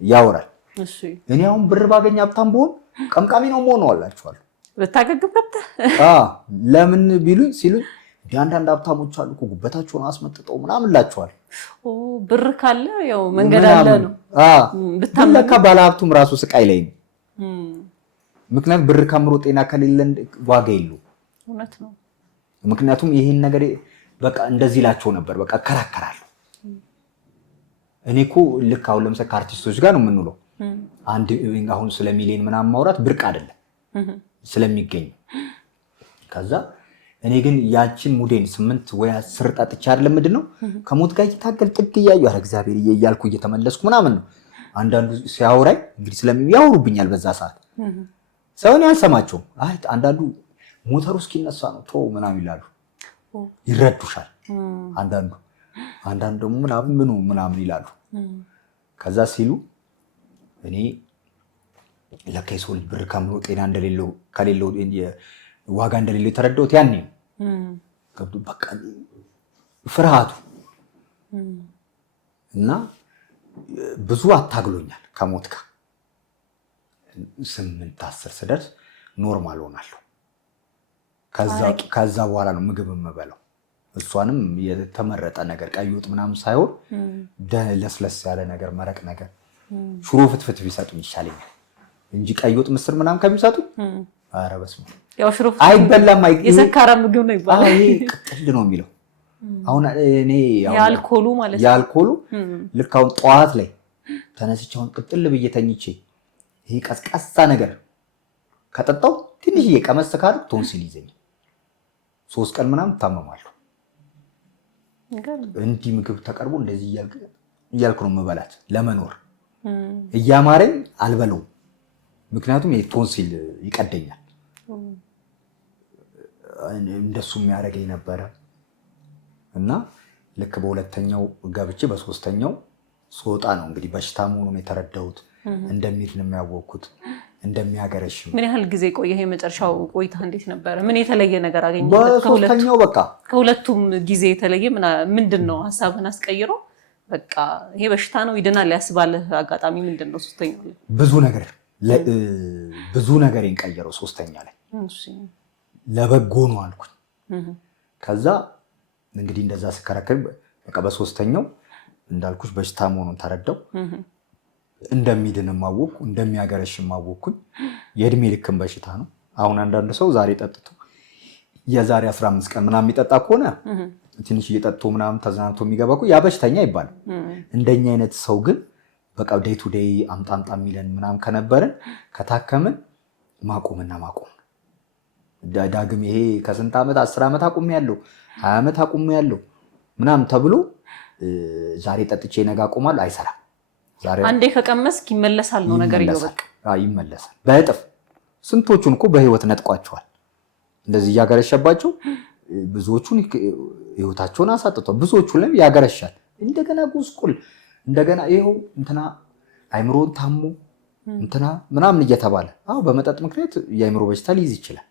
ያወራል። እሺ እኔ አሁን ብር ባገኝ ሀብታም ብሆን ቀምቃሚ ነው መሆን አላችኋለሁ። በታገግም ከብተ ለምን ቢሉኝ ሲሉኝ አንዳንድ ሀብታሞች አሉ እኮ ጉበታቸውን አስመጥጠው ምናምን እላቸዋለሁ። ብር ካለ ያው መንገድ አለ ነው። ብታመለካ ባለሀብቱም ራሱ ስቃይ ላይ ነው። ምክንያቱም ብር ከምሮ ጤና ከሌለን ዋጋ የለውም። እውነት ነው። ምክንያቱም ይሄን ነገር በቃ እንደዚህ ላቸው ነበር። በቃ እከራከራለሁ። እኔ እኮ ልክ አሁን ለምሳሌ ከአርቲስቶች ጋር ነው የምንውለው። አንድ አሁን ስለ ሚሊዮን ምናምን ማውራት ብርቅ አይደለም ስለሚገኝ። ከዛ እኔ ግን ያችን ሙዴን 8 ወይ 10 ጠጥቼ አይደለም ምንድነው ከሞት ጋር እየታገል ጥግ እያዩ ኧረ እግዚአብሔር እያልኩ እየተመለስኩ ምናምን ነው። አንዳንዱ ሲያወራኝ እንግዲህ ያወሩብኛል በዛ ሰዓት ሰውን ያልሰማቸውም። አይ አንዳንዱ ሞተሩ እስኪነሳ ነው ቶ ምናምን ይላሉ፣ ይረዱሻል። አንዳንዱ ደግሞ ምናምን ይላሉ። ከዛ ሲሉ እኔ ለካ የሰው ልጅ ብር ከምሮ ጤና ከሌለው ዋጋ እንደሌለው የተረዳሁት ያኔ ነው። በቃ ፍርሃቱ እና ብዙ አታግሎኛል ከሞት ጋር 8-10 ስደርስ ኖርማል ሆናለሁ። ከዛ በኋላ ነው ምግብ የምበላው። እሷንም የተመረጠ ነገር ቀይ ወጥ ምናምን ሳይሆን ለስለስ ያለ ነገር መረቅ ነገር ሽሮ ፍትፍት ቢሰጡኝ ይሻለኛል እንጂ ቀይ ወጥ ምስር ምናምን ከሚሰጡ ኧረ በስመ አብ ያው ሽሮ አይበላም። የሰካራ ምግብ ነው ይባላል። ይሄ ቅጥል ነው የሚለው። አሁን እኔ የአልኮሉ ማለት ነው የአልኮሉ ልክ አሁን ጠዋት ላይ ተነስቼ አሁን ቅጥል ብዬ ተኝቼ ይሄ ቀዝቃዛ ነገር ከጠጣው ትንሽዬ ቀመስ ካድኩ ቶንሲል ይዘኛል። 3 ቀን ምናምን ታመማለሁ። እንዲህ ምግብ ተቀርቦ እንደዚህ እያልኩ ነው የምበላት ለመኖር። እያማረኝ አልበለውም፣ ምክንያቱም ቶንሲል ይቀደኛል። እንደሱ የሚያደርገኝ ነበረ እና ልክ በሁለተኛው ገብቼ በሶስተኛው ስወጣ ነው እንግዲህ በሽታ መሆኑን የተረዳሁት። እንደሚል ነው የሚያወቅኩት፣ እንደሚያገረሽም። ምን ያህል ጊዜ ቆየ? የመጨረሻው ቆይታ እንዴት ነበረ? ምን የተለየ ነገር አገኘበት? በሶስተኛው በቃ ከሁለቱም ጊዜ የተለየ ምንድን ነው? ሀሳብህን አስቀይሮ በቃ ይሄ በሽታ ነው ይድናል ያስባልህ አጋጣሚ ምንድን ነው? ሶስተኛው ላይ ብዙ ነገር ቀየረው። ሶስተኛ ላይ ለበጎ ነው አልኩኝ። ከዛ እንግዲህ እንደዛ ስከራከር በቃ በሶስተኛው እንዳልኩሽ በሽታ መሆኑን ተረዳው። እንደሚድንም አወቅኩ፣ እንደሚያገረሽም አወቅኩኝ። የእድሜ ልክም በሽታ ነው። አሁን አንዳንድ ሰው ዛሬ ጠጥቶ የዛሬ 15 ቀን ምናምን የሚጠጣ ከሆነ ትንሽ እየጠጥቶ ምናምን ተዝናንቶ የሚገባ እኮ ያ በሽተኛ ይባላል። እንደኛ አይነት ሰው ግን በቃ ዴይ ቱ ዴይ አምጣምጣ የሚለን ምናምን ከነበረን ከታከምን ማቆምና ማቆም ዳግም ይሄ ከስንት ዓመት 10 ዓመት አቁሜያለሁ 20 ዓመት አቁሜያለሁ ምናምን ተብሎ ዛሬ ጠጥቼ ነገ አቆማለሁ አይሰራም። አንዴ ከቀመስክ ይመለሳል ነው ነገር ይወጣ ይመለሳል በእጥፍ። ስንቶቹን እኮ በህይወት ነጥቋቸዋል እንደዚህ ያገረሸባቸው። ብዙዎቹን ህይወታቸውን አሳጥቷል። ብዙዎቹ ላይ ያገረሻል። እንደገና ጉስቁል እንደገና ይሄው እንትና አይምሮን ታሞ እንትና ምናምን እየተባለ በመጠጥ ምክንያት የአይምሮ በሽታ ሊይዝ ይችላል።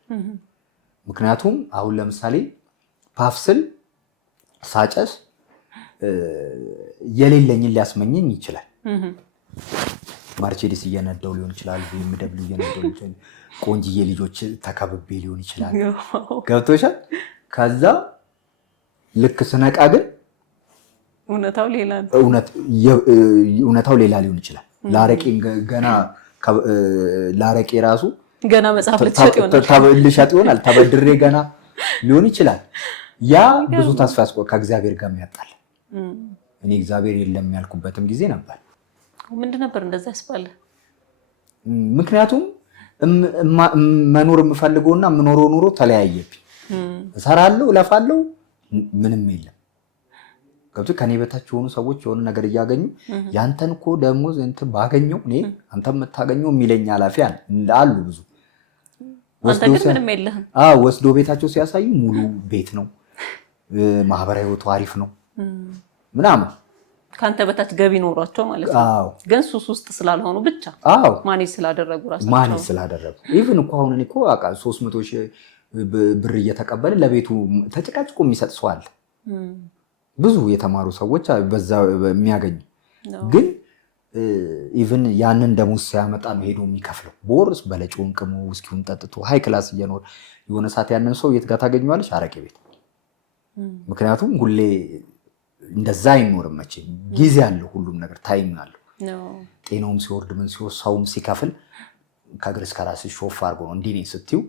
ምክንያቱም አሁን ለምሳሌ ፓፍስል ሳጨስ የሌለኝን ሊያስመኘኝ ይችላል። ማርቼዲስ እየነዳው ሊሆን ይችላል፣ BMW እየነዳው ሊሆን ይችላል፣ ቆንጅዬ ልጆች ተከብቤ ሊሆን ይችላል። ገብቶሻል? ከዛ ልክ ስነቃ ግን እውነታው ሌላ ሊሆን ይችላል። ላረቄ ራሱ ገና መጽሐፍ ልትሸጥ ይሆናል፣ ተበድሬ ገና ሊሆን ይችላል። ያ ብዙ ተስፋ ከእግዚአብሔር ጋር የሚያጣል። እኔ እግዚአብሔር የለም ያልኩበትም ጊዜ ነበር። ምንድን ነበር እንደዛ ያስባለ? ምክንያቱም መኖር የምፈልገውና የምኖረው ኑሮ ተለያየብኝ። እሰራለሁ፣ እለፋለሁ፣ ምንም የለም። ገብቶ ከኔ በታች የሆኑ ሰዎች የሆነ ነገር እያገኙ ያንተን እኮ ደሞዝ እንትን ባገኘው እኔ አንተ የምታገኘው የሚለኝ ኃላፊ አሉ ብዙ። ወስዶ ቤታቸው ሲያሳዩ ሙሉ ቤት ነው፣ ማህበራዊ ህይወቱ አሪፍ ነው ምናምን ከአንተ በታች ገቢ ኖሯቸው ማለት ነው። ግን ሱስ ውስጥ ስላልሆኑ ብቻ ማኔጅ ስላደረጉ ኢቭን እኮ አሁን እኔ እኮ 300 ሺህ ብር እየተቀበለ ለቤቱ ተጨቃጭቆ የሚሰጥ ሰው አለ። ብዙ የተማሩ ሰዎች በዛ የሚያገኙ ግን ኢቭን ያንን ደሞዝ ሲያመጣ ነው ሄዶ የሚከፍለው። ቦርስ በለጭውን ቅሞ ውስኪውን ጠጥቶ ሃይ ክላስ እየኖር የሆነ ሰዓት ያንን ሰው የት ጋር ታገኘዋለች? አረቄ ቤት። ምክንያቱም ሁሌ እንደዛ አይኖርም። መቼም ጊዜ አለው፣ ሁሉም ነገር ታይም አለው። ጤናውም ሲወርድ ምን ሲወርድ ሰውም ሲከፍል ከእግር እስከ ራስሽ ሾፍ አድርጎ ነው እንዲህ ነኝ ስትይው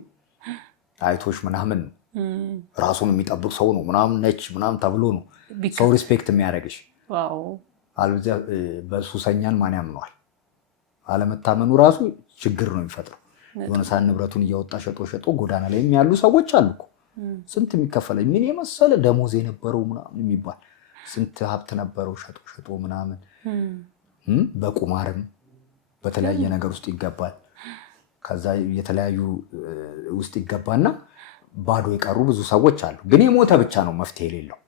አይቶሽ ምናምን ራሱን የሚጠብቅ ሰው ነው ምናምን ነች ምናምን ተብሎ ነው ሰው ሪስፔክት የሚያደርግሽ። አለበለዚያ በሱሰኛን ማን ያምነዋል? አለመታመኑ ራሱ ችግር ነው የሚፈጥረው። የሆነ ሰዓት ንብረቱን እያወጣ ሸጦ ጎዳና ላይም ያሉ ሰዎች አሉ እኮ ስንት የሚከፈለኝ ምን የመሰለ ደሞዝ የነበረው ምናምን የሚባል ስንት ሀብት ነበረው ሸጦ ምናምን በቁማርም በተለያየ ነገር ውስጥ ይገባል። ከዛ የተለያዩ ውስጥ ይገባና ባዶ የቀሩ ብዙ ሰዎች አሉ። ግን የሞተ ብቻ ነው መፍትሄ የሌለው።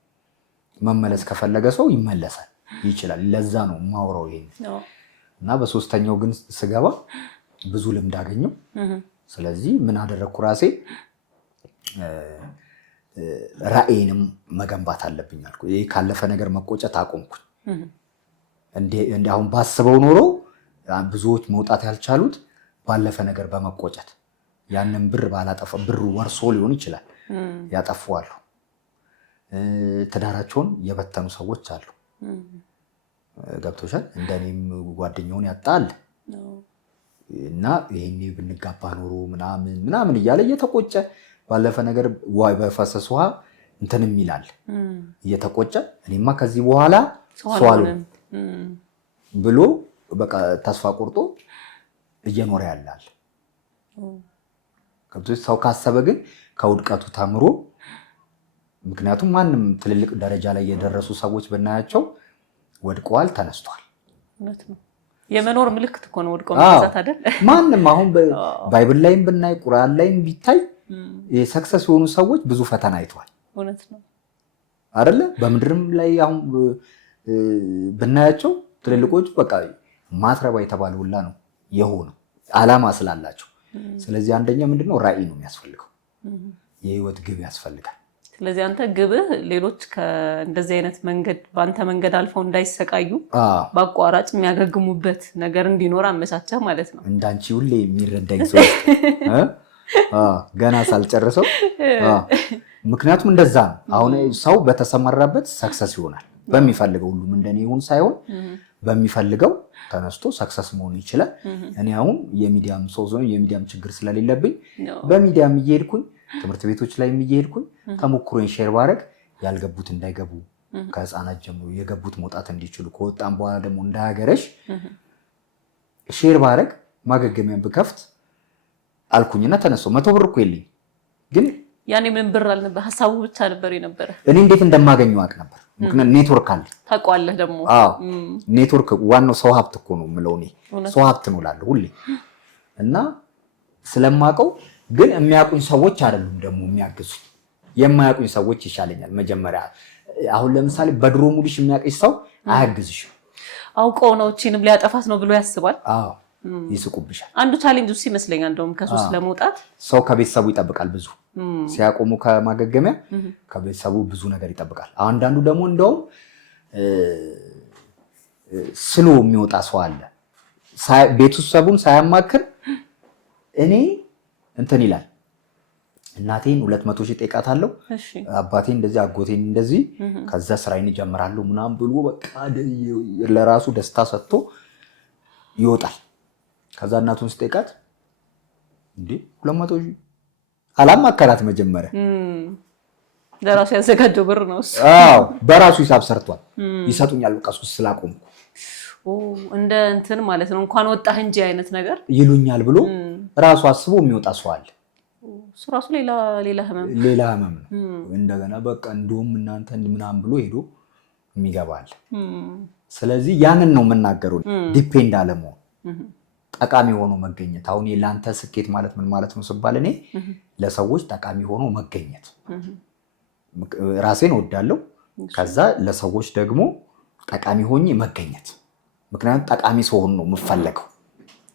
መመለስ ከፈለገ ሰው ይመለሳል ይችላል። ለዛ ነው ማውራው ይሄን እና በሶስተኛው ግን ስገባ ብዙ ልምድ አገኘው። ስለዚህ ምን አደረኩ? ራሴ ራዕይንም መገንባት አለብኝ አልኩ። ይሄ ካለፈ ነገር መቆጨት አቆምኩኝ። እንደ አሁን ባስበው ኖሮ ብዙዎች መውጣት ያልቻሉት ባለፈ ነገር በመቆጨት ያንን ብር ባላጠፋ ብሩ ወርሶ ሊሆን ይችላል ያጠፋዋሉ። ትዳራቸውን የበተኑ ሰዎች አሉ። ገብቶሻል? እንደኔም ጓደኛውን ያጣል እና ይሄኔ ብንጋባ ኖሮ ምናምን እያለ እየተቆጨ ባለፈ ነገር በፈሰስ ውሃ እንትንም ይላል እየተቆጨ እኔማ ከዚህ በኋላ ሰው አልሆንም ብሎ በቃ ተስፋ ቆርጦ እየኖረ ያላል። ከብዙ ሰው ካሰበ ግን ከውድቀቱ ተምሮ ምክንያቱም ማንም ትልልቅ ደረጃ ላይ የደረሱ ሰዎች ብናያቸው ወድቀዋል፣ ተነስተዋል። እውነት ነው። የመኖር ምልክት እኮ ነው ወድቆ መነሳት አይደል? ማንም አሁን ባይብል ላይም ብናይ ቁርአን ላይም ቢታይ የሰክሰስ የሆኑ ሰዎች ብዙ ፈተና አይተዋል። እውነት ነው አይደለ? በምድርም ላይ አሁን ብናያቸው ትልልቆቹ በቃ ማትረባ የተባለ ሁላ ነው የሆነው ዓላማ ስላላቸው። ስለዚህ አንደኛ ምንድነው ራዕይ ነው የሚያስፈልገው። የህይወት ግብ ያስፈልጋል። ስለዚህ አንተ ግብህ ሌሎች ከእንደዚህ አይነት መንገድ በአንተ መንገድ አልፈው እንዳይሰቃዩ በአቋራጭ የሚያገግሙበት ነገር እንዲኖር አመቻቸህ ማለት ነው። እንዳንቺ ሁሌ የሚረዳኝ ሰው ገና ሳልጨርሰው ምክንያቱም እንደዛ ነው። አሁን ሰው በተሰማራበት ሰክሰስ ይሆናል። በሚፈልገው ሁሉም እንደኔ ይሁን ሳይሆን በሚፈልገው ተነስቶ ሰክሰስ መሆን ይችላል። እኔ አሁን የሚዲያም ሰው ዞን የሚዲያም ችግር ስለሌለብኝ በሚዲያም እየሄድኩኝ ትምህርት ቤቶች ላይ እየሄድኩኝ ተሞክሮን ሼር ባረግ ያልገቡት እንዳይገቡ ከህፃናት ጀምሮ የገቡት መውጣት እንዲችሉ ከወጣም በኋላ ደግሞ እንዳያገረሽ ሼር ባረግ ማገገሚያን ብከፍት አልኩኝና ተነስቶ 100 ብር እኮ የለኝም ግን ያኔ ምን ብር አልነበረ ሐሳቡ ብቻ ነበር የነበረ። እኔ እንዴት እንደማገኘው አውቅ ነበር። ምክንያቱም ኔትወርክ አለ ታውቀዋለህ ደግሞ። ኔትወርክ ዋናው ሰው ሀብት እኮ ነው የምለው እኔ ሰው ሀብት ነው እላለሁ ሁሌ እና ስለማውቀው ግን የሚያውቁኝ ሰዎች አይደሉም ደግሞ የሚያግዙኝ የማያውቁኝ ሰዎች ይሻለኛል። መጀመሪያ አሁን ለምሳሌ በድሮ ሙሉሽ የሚያውቅሽ ሰው አያግዝሽም። አውቀው ነው እቺንም ሊያጠፋት ነው ብሎ ያስባል። ይስቁብሻል። አንዱ ቻሌንጅ ውስጥ ይመስለኛል እንደውም ከሱስ ለመውጣት ሰው ከቤተሰቡ ይጠብቃል። ብዙ ሲያቆሙ ከማገገሚያ ከቤተሰቡ ብዙ ነገር ይጠብቃል። አንዳንዱ ደግሞ እንደውም ስሎ የሚወጣ ሰው አለ። ቤተሰቡን ሳያማክር እኔ እንትን ይላል እናቴን 200 ሺህ ጠይቃታለሁ፣ አባቴን እንደዚህ አጎቴን እንደዚህ ከዛ ስራዬን እጀምራለሁ ምናምን ብሎ በቃ ለራሱ ደስታ ሰጥቶ ይወጣል። ከዛ እናቱን ስጠይቃት እንዴ 200 ሺህ አላማከራት መጀመሪያ ለራሱ ያዘጋጀው ብር ነው እሱ። በራሱ ሂሳብ ሰርቷል። ይሰጡኛል በቃ ሱስ ስላቆምኩ እንደ እንትን ማለት ነው እንኳን ወጣህ እንጂ አይነት ነገር ይሉኛል ብሎ ራሱ አስቦ የሚወጣ ሰው አለ። እሱ ራሱ ሌላ ህመም ነው። እንደገና በቃ እንደውም እናንተ ምናምን ብሎ ሄዶ የሚገባል። ስለዚህ ያንን ነው የምናገረው። ዲፔንድ አለመሆን ጠቃሚ ሆኖ መገኘት። አሁን ለአንተ ስኬት ማለት ምን ማለት ነው ስባል እኔ ለሰዎች ጠቃሚ ሆኖ መገኘት። ራሴን እወዳለሁ። ከዛ ለሰዎች ደግሞ ጠቃሚ ሆኜ መገኘት። ምክንያቱም ጠቃሚ ሰው ሆኖ ነው የምፈለገው።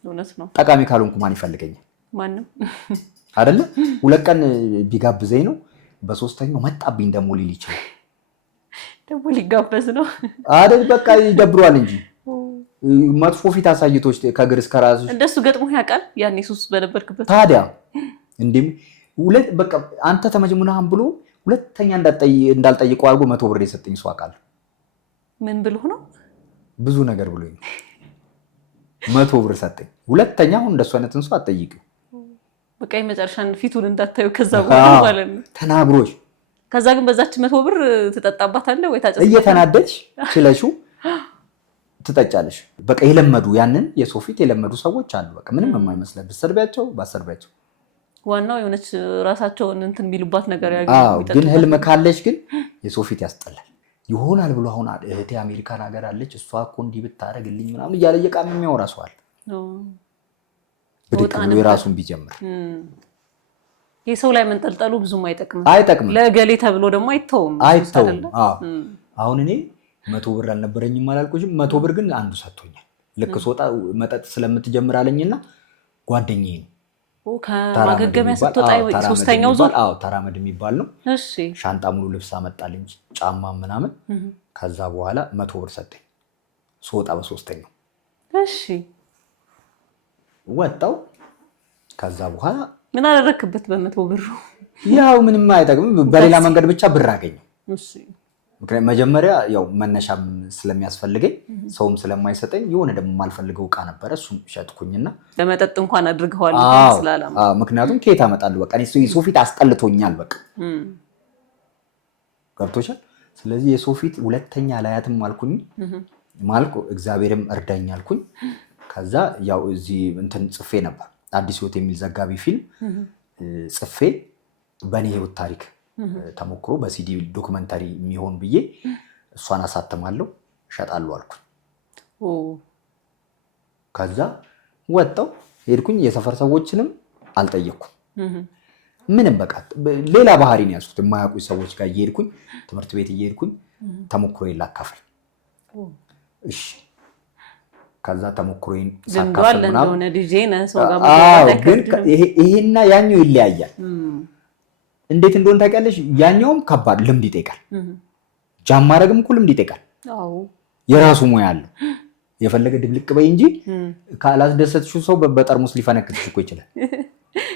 እውነት ነው። ጠቃሚ ካልሆንኩ ማን ይፈልገኛል? ማንም አይደለ? 2 ቀን ቢጋብዘኝ ነው በሶስተኛው መጣብኝ ደግሞ ሊል ይችላል። ደግሞ ሊጋበዝ ነው አይደል? በቃ ይደብሯል እንጂ መጥፎ ፊት አሳይቶች ከግር እስከ ራስሽ እንደሱ ገጥሞ ያውቃል? ያኔ ሱስ በነበርክበት ታዲያ እንዴም በቃ አንተ ተመጅሙናም ብሎ ሁለተኛ እንዳልጠይቀው አድርጎ 100 ብር የሰጠኝ ሰው አውቃለሁ። ምን ብሎ ነው? ብዙ ነገር ብሎኝ 100 ብር ሰጠኝ። ሁለተኛ አሁን እንደሱ አይነትን ሰው አትጠይቂው። በቃ የመጨረሻን ፊቱን እንዳታዩ ከዛ በኋላ ማለት ነው ተናግሮሽ። ከዛ ግን በዛች 100 ብር ትጠጣባታለህ ወይ ታጨስ እየተናደድሽ ስለሽው ትጠጫለሽ። በቃ የለመዱ ያንን የሰው ፊት የለመዱ ሰዎች አሉ። በቃ ምንም የማይመስለው ባሰርቢያቸው ዋናው የሆነች ራሳቸውን እንትን የሚሉባት ነገር ያገኙ። ግን ህልም ካለች ግን የሰው ፊት ያስጠላል ይሆናል ብሎ አሁን እህቴ አሜሪካን ሀገር አለች እሷ እኮ እንዲህ ብታደርግልኝ ምናምን እያለ እየቃም የሚያወራ ሰው አለ። ብድግ ብሎ የራሱን ቢጀምር የሰው ላይ መንጠልጠሉ ብዙም አይጠቅምም። ለገሌ ተብሎ ደግሞ አይተውም። አሁን እኔ 100 ብር አልነበረኝም አላልኩሽም? 100 ብር ግን አንዱ ሰጥቶኛል። ልክ ስወጣ መጠጥ ስለምትጀምር አለኝና ጓደኛዬ ነው ከማገገሚያ ስትወጣ ሶስተኛው ዙር ተራመድ የሚባል ነው። ሻንጣ ሙሉ ልብስ አመጣልኝ ጫማ ምናምን። ከዛ በኋላ 100 ብር ሰጠኝ ስወጣ በሶስተኛው። ወጣው። ከዛ በኋላ ምን አደረክበት በ100 ብሩ? ያው ምንም አይጠቅምም። በሌላ መንገድ ብቻ ብር አገኘው። ምክንያቱም መጀመሪያ ያው መነሻም ስለሚያስፈልገኝ ሰውም ስለማይሰጠኝ የሆነ ደግሞ የማልፈልገው ዕቃ ነበረ እሱን ሸጥኩኝና ለመጠጥ እንኳን አድርገዋል ስላላማ። ምክንያቱም ከየት አመጣለሁ በቃ የሰው ፊት አስጠልቶኛል በቃ ገብቶሻል። ስለዚህ የሰው ፊት ሁለተኛ ላያትም አልኩኝ ማልኩ እግዚአብሔርም እርዳኝ አልኩኝ። ከዛ ያው እዚህ እንትን ጽፌ ነበር አዲስ ህይወት የሚል ዘጋቢ ፊልም ጽፌ በኔ ህይወት ታሪክ ተሞክሮ በሲዲ ዶክመንታሪ የሚሆን ብዬ እሷን አሳተማለሁ እሸጣለሁ አልኩኝ። ከዛ ወጣው ሄድኩኝ። የሰፈር ሰዎችንም አልጠየቅኩም ምንም በቃ ሌላ ባህሪ ነው ያሱት የማያውቁኝ ሰዎች ጋር እየሄድኩኝ ትምህርት ቤት እየሄድኩኝ ተሞክሮ ይላካፈል። እሺ ከዛ ተሞክሮዬን ሳካፍል እንደሆነ ዲጄ ነህ ሰው ጋር ማለት ግን ይሄና ያኛው ይለያያል። እንዴት እንደሆነ ታውቂያለሽ? ያኛውም ከባድ ልምድ ይጠይቃል። ጃም ማድረግም እኮ ልምድ ይጠይቃል። የራሱ ሙያ አለው። የፈለገ ድብልቅ በይ እንጂ ካላስደሰትሽው ሰው በጠርሙስ ሊፈነክትሽ እኮ ይችላል።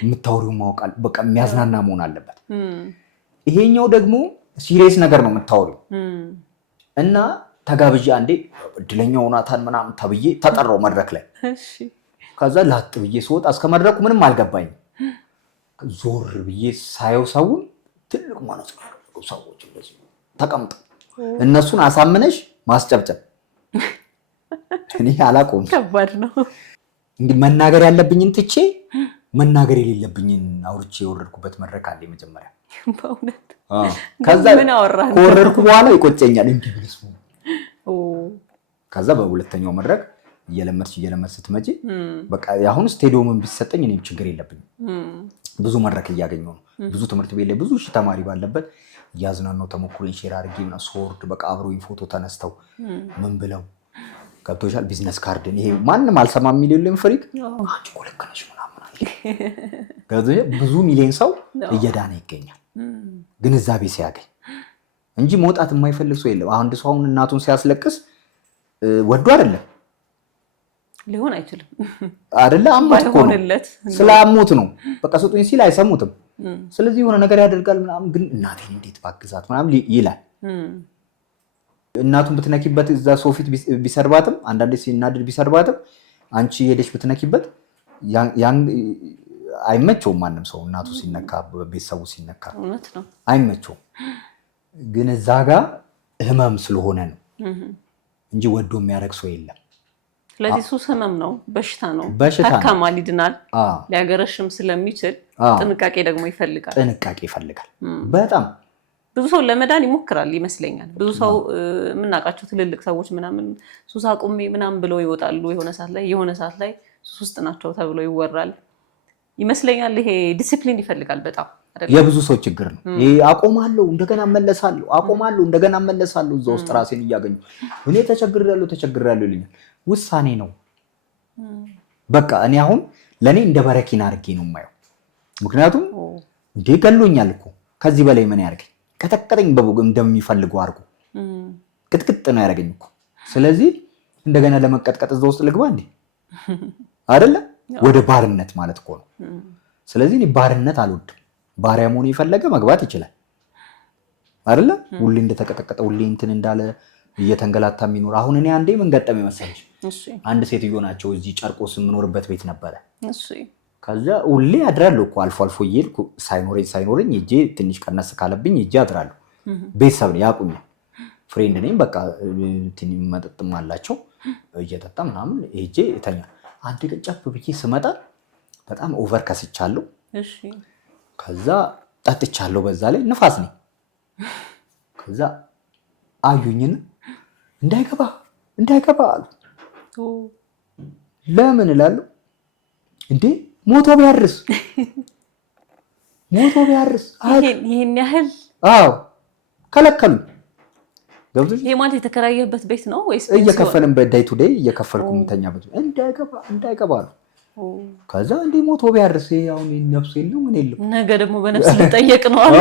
የምታወሪው ማውቃል በቃ የሚያዝናና መሆን አለበት። ይሄኛው ደግሞ ሲሪየስ ነገር ነው የምታወሪው እና ተጋብዤ አንዴ እድለኛው ናታን ምናምን ተብዬ ተጠራው መድረክ ላይ። ከዛ ላጥ ብዬ ስወጣ እስከ መድረኩ ምንም አልገባኝም። ዞር ብዬ ሳየው ሰውን ትልቅ ማለት ነው ሰዎች እንደዚህ ተቀምጠው እነሱን አሳምነሽ ማስጨብጨብ እኔ አላቆም። ከባድ ነው። እንግዲህ መናገር ያለብኝን ትቼ መናገር የሌለብኝን አውርቼ የወረድኩበት መድረክ አለ መጀመሪያ በእውነት። ከዛ ከወረድኩ በኋላ ይቆጨኛል እንዲህ ብለስ። ከዛ በሁለተኛው መድረክ እየለመድሽ ስትመጪ በቃ አሁን ስቴዲየምን ቢሰጠኝ እኔ ችግር የለብኝም። ብዙ መድረክ እያገኘው ነው። ብዙ ትምህርት ቤት ላይ ብዙ ሺህ ተማሪ ባለበት እያዝናናው ተሞክሮኝ ሼር አድርጌ ምናምን ስወርድ በቃ አብሮኝ ፎቶ ተነስተው ምን ብለው ገብቶሻል። ቢዝነስ ካርድን ይሄ ማንም አልሰማም የሚል የለም ፍሪክ አንቺ እኮ ልክ ነሽ ምናምን አለ። ብዙ ሚሊዮን ሰው እየዳነ ይገኛል ግንዛቤ ሲያገኝ እንጂ መውጣት የማይፈልግ ሰው የለም። አንድ ሰው አሁን እናቱን ሲያስለቅስ ወዶ አይደለም ሊሆን አይችልም አይደለ? አማት እኮ ነው ስላሙት ነው በቃ ስጡኝ ሲል አይሰሙትም። ስለዚህ የሆነ ነገር ያደርጋል ምናምን ግን እናቴን እንዴት ባግዛት ምናምን ይላል። እናቱን ብትነኪበት እዛ ሰው ፊት ቢሰርባትም አንዳንዴ ሲናድድ ቢሰርባትም አንቺ ሄደሽ ብትነኪበት ያን አይመቸውም። ማንም ሰው እናቱ ሲነካ ቤተሰቡ ሲነካ አይመቸውም። ግን እዛ ጋር ህመም ስለሆነ ነው እንጂ ወዶ የሚያደርግ ሰው የለም። ስለዚህ ሱስ ህመም ነው፣ በሽታ ነው። ታካማል፣ ይድናል። ሊያገረሽም ስለሚችል ጥንቃቄ ደግሞ ይፈልጋል። ጥንቃቄ ይፈልጋል በጣም። ብዙ ሰው ለመዳን ይሞክራል ይመስለኛል። ብዙ ሰው የምናውቃቸው ትልልቅ ሰዎች ምናምን ሱስ አቁሜ ምናምን ብለው ይወጣሉ። የሆነ ሰዓት ላይ ሱስ ውስጥ ናቸው ተብሎ ይወራል ይመስለኛል። ይሄ ዲሲፕሊን ይፈልጋል በጣም። የብዙ ሰው ችግር ነው ይሄ። አቆማለሁ እንደገና እመለሳለሁ፣ አቆማለሁ እንደገና እመለሳለሁ። እዛ ውስጥ ራሴን እያገኘሁ እኔ ተቸግሬያለሁ ይልኛል። ውሳኔ ነው በቃ። እኔ አሁን ለኔ እንደ በረኪና አድርጌ ነው የማየው። ምክንያቱም እንዴ ገሎኛል እኮ ከዚህ በላይ ምን ያርገኝ? ቀጠቀጠኝ እንደሚፈልገው አድርጎ ቅጥቅጥ ነው ያደረገኝ እኮ። ስለዚህ እንደገና ለመቀጥቀጥ እዛ ውስጥ ልግባ እንዴ? አይደለ? ወደ ባርነት ማለት እኮ ነው። ስለዚህ እኔ ባርነት አልወድም። ባሪያ መሆን የፈለገ መግባት ይችላል አይደለ? ሁሌ እንደተቀጠቀጠ ሁሌ እንትን እንዳለ እየተንገላታ የሚኖር። አሁን እኔ አንዴ ምን ገጠመኝ መሰለሽ? አንድ ሴትዮ ናቸው እዚህ ጨርቆስ የምኖርበት ቤት ነበረ። ከዛ ሁሌ አድራለሁ እኮ አልፎ አልፎ እየሄድኩ ሳይኖረኝ ሄጄ ትንሽ ቀነስ ካለብኝ ሄጄ አድራለሁ። ቤተሰብ ነው ያውቁኛል፣ ፍሬንድ ነኝ በቃ። መጠጥም አላቸው እየጠጣ ምናምን ሄጄ እተኛለሁ። አንድ ቀን ጨፍ ብዬ ስመጣ በጣም ኦቨር ከስቻለሁ። እሺ ከዛ ጠጥቻለሁ በዛ ላይ ንፋስ ነኝ። ከዛ አዩኝና እንዳይገባ አሉ። ለምን እላለሁ እንዴ ሞቶ ቢያርስ ይሄን ያህል ከለከሉኝ። ይሄ ማለት የተከራየበት ቤት ነው ወይስ እየከፈልን በዳይ ቱ ዴይ እየከፈልኩ የምተኛበት እንዳይገባ አሉ። ከዛ እንዴ ሞቶ ቢያርስ አሁን ነፍስ የለው ምን የለው ነገ ደግሞ በነፍስ ልጠየቅ ነው አሉ።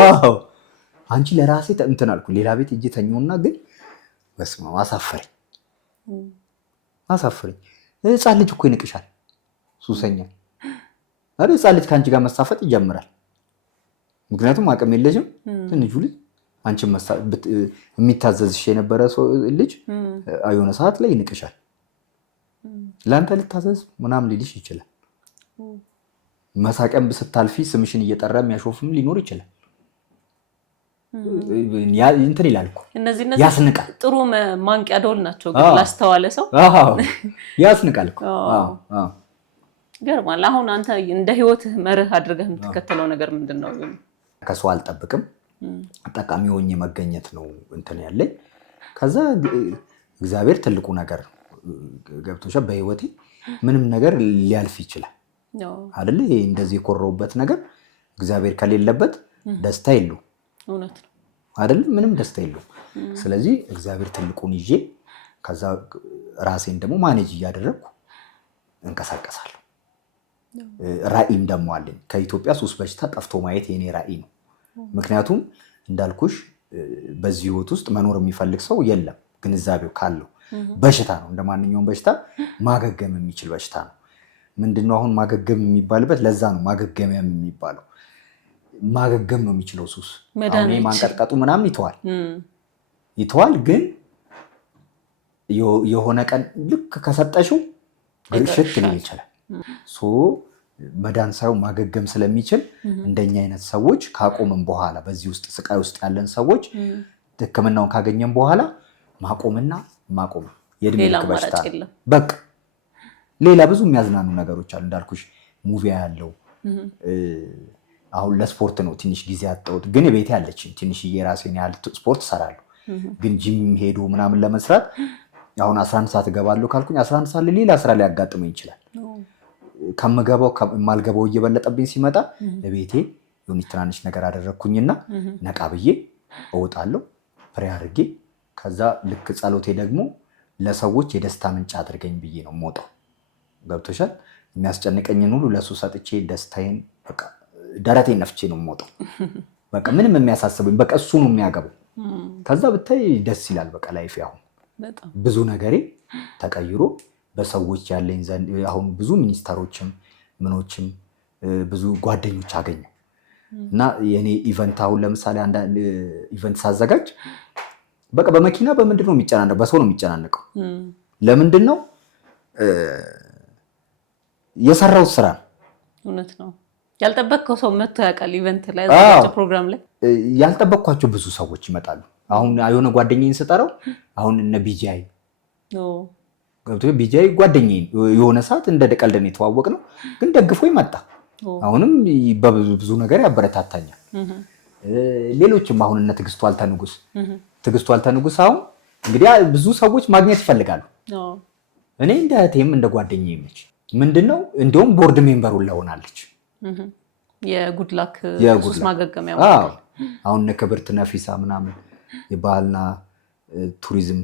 አንቺ ለራሴ እንትን አልኩ ሌላ ቤት እጅ ተኛውና ግን በስመ አብ አሳፈረኝ። ህፃን ልጅ እኮ ይንቅሻል ሱሰኛ አይደል? ህፃን ልጅ ከአንቺ ጋር መሳፈጥ ይጀምራል። ምክንያቱም አቅም የለሽም ትንሹ ልጅ አንቺ የሚታዘዝሽ የነበረ ሰው ልጅ የሆነ ሰዓት ላይ ይንቅሻል። ለአንተ ልታዘዝ ምናምን ሊልሽ ይችላል። መሳቂያም ስታልፊ ስምሽን እየጠራ የሚያሾፍም ሊኖር ይችላል። እንትን ይላል እኮ እነዚህ ያስንቃል። ጥሩ ማንቂያ ደወል ናቸው ግን ላስተዋለ ሰው ያስንቃል እኮ። ገርማል። አሁን አንተ እንደ ህይወትህ መርህ አድርገህ የምትከተለው ነገር ምንድነው? ከሰው አልጠብቅም፣ ጠቃሚ ሆኜ መገኘት ነው እንትን ያለኝ። ከዛ እግዚአብሔር ትልቁ ነገር ገብቶሻል። በህይወቴ ምንም ነገር ሊያልፍ ይችላል አይደል? እንደዚህ የኮረውበት ነገር እግዚአብሔር ከሌለበት ደስታ የለውም። እውነት ነው አይደል? ምንም ደስታ የለውም። ስለዚህ እግዚአብሔር ትልቁን ይዤ ከዛ ራሴን ደግሞ ማኔጅ እያደረግኩ እንቀሳቀሳለሁ። ራዕይም ደግሞ አለኝ። ከኢትዮጵያ ሱስ በሽታ ጠፍቶ ማየት የኔ ራዕይ ነው። ምክንያቱም እንዳልኩሽ በዚህ ህይወት ውስጥ መኖር የሚፈልግ ሰው የለም። ግንዛቤው ካለው በሽታ ነው፣ እንደ ማንኛውም በሽታ ማገገም የሚችል በሽታ ነው። ምንድነው አሁን ማገገም የሚባልበት ለዛ ነው ማገገሚያም የሚባለው። ማገገም ነው የሚችለው ሱስ። አሁን ማንቀጥቀጡ ምናምን ይተዋል፣ ግን የሆነ ቀን ልክ ከሰጠሽው ግርሽት ሊል ይችላል። መዳን ሳይሆን ማገገም ስለሚችል እንደኛ አይነት ሰዎች ካቆምን በኋላ በዚህ ውስጥ ስቃይ ውስጥ ያለን ሰዎች ሕክምናውን ካገኘን በኋላ ማቆምና ማቆም የእድሜ ልክ በሽታ በቃ። ሌላ ብዙ የሚያዝናኑ ነገሮች አሉ እንዳልኩሽ ሙቪ ያለው አሁን ለስፖርት ነው ትንሽ ጊዜ ያጣሁት፣ ግን ቤቴ ያለችኝ ትንሽዬ ራሴን ያህል ስፖርት እሰራለሁ። ግን ጂም ሄዶ ምናምን ለመስራት አሁን 11 ሰዓት እገባለሁ ካልኩኝ 11 ሰዓት ሌላ ስራ ሊያጋጥመኝ ይችላል። ከምገባው የማልገባው እየበለጠብኝ ሲመጣ ለቤቴ የሆነ ትናንሽ ነገር አደረግኩኝና ነቃ ብዬ እወጣለሁ ፕሬ አድርጌ። ከዛ ልክ ጸሎቴ ደግሞ ለሰዎች የደስታ ምንጭ አድርገኝ ብዬ ነው የምወጣው። ገብቶሻል? የሚያስጨንቀኝን ሁሉ ለሱ ሰጥቼ ደስታዬን በቃ ደረቴን ነፍቼ ነው የምወጣው። በቃ ምንም የሚያሳስበኝ በቃ እሱ ነው የሚያገባው። ከዛ ብታይ ደስ ይላል። በቃ ላይፍ አሁን ብዙ ነገሬ ተቀይሮ በሰዎች ያለኝ ዘንድ አሁን ብዙ ሚኒስተሮችም ምኖችም ብዙ ጓደኞች አገኘ እና የኔ ኢቨንት አሁን ለምሳሌ አንዳንድ ኢቨንት ሳዘጋጅ በቃ በመኪና በምንድን ነው የሚጨናነቀው? በሰው ነው የሚጨናነቀው። ለምንድን ነው? የሰራው ስራ ነው። እውነት ነው። ያልጠበቅከው ሰው መጥቶ ያውቃል። ኢቨንት ላይ ፕሮግራም ላይ ያልጠበቅኳቸው ብዙ ሰዎች ይመጣሉ። አሁን የሆነ ጓደኛዬን ስጠራው አሁን እነ ቢጂአይ ገብቶ ቢጂአይ ጓደኛዬ የሆነ ሰዓት እንደ ቀልድ ነው የተዋወቅነው፣ ግን ደግፎ ይመጣ። አሁንም በብዙ ነገር ያበረታታኛል። ሌሎችም አሁን እነ ትዕግስቱ አልተንጉስ አሁን እንግዲህ ብዙ ሰዎች ማግኘት ይፈልጋሉ። እኔ እንደ እህቴም እንደ ጓደኛዬ ነች። ምንድነው እንደውም ቦርድ ሜምበሩን ለሆናለች የጉድላክ ሱስ ማገገሚያ። አሁን ክብርት ነፊሳ ምናምን የባህልና ቱሪዝም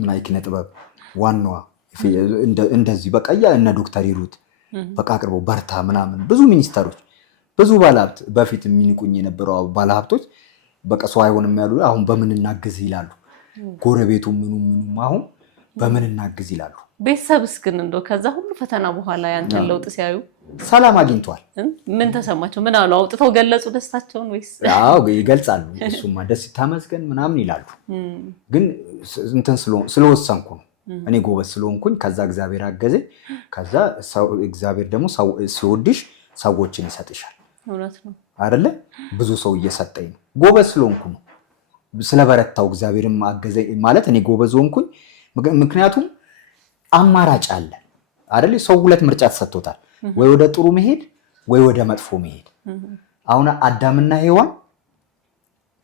ምናምን ኪነ ጥበብ ዋናዋ እንደዚህ በቃ እነ ዶክተር ይሩት በቃ አቅርበው በርታ ምናምን ብዙ ሚኒስተሮች ብዙ ባለሀብት በፊት የሚንቁኝ የነበረው ባለሀብቶች በቃ ሰው አይሆንም ያሉ አሁን በምን እናግዝ ይላሉ። ጎረቤቱ ምኑም አሁን በምን እናግዝ ይላሉ። ቤተሰብስ ግን እንደው ከዛ ሁሉ ፈተና በኋላ ያንተን ለውጥ ሲያዩ ሰላም አግኝተዋል? ምን ተሰማቸው? ምን አሉ? አውጥተው ገለጹ ደስታቸውን ወይስ? አዎ ይገልጻሉ። እሱማ ደስ ይታመስገን ምናምን ይላሉ። ግን እንትን ስለወሰንኩ ነው እኔ ጎበዝ ስለሆንኩኝ ከዛ እግዚአብሔር አገዘኝ። ከዛ እግዚአብሔር ደግሞ ሲወድሽ ሰዎችን ይሰጥሻል። እውነት ነው አይደለ? ብዙ ሰው እየሰጠኝ ነው። ጎበዝ ስለሆንኩ ነው ስለበረታው እግዚአብሔርም አገዘኝ ማለት እኔ ጎበዝ ሆንኩኝ። ምክንያቱም አማራጭ አለ አይደለ? ሰው ሁለት ምርጫ ተሰጥቶታል። ወይ ወደ ጥሩ መሄድ ወይ ወደ መጥፎ መሄድ። አሁን አዳምና ሔዋን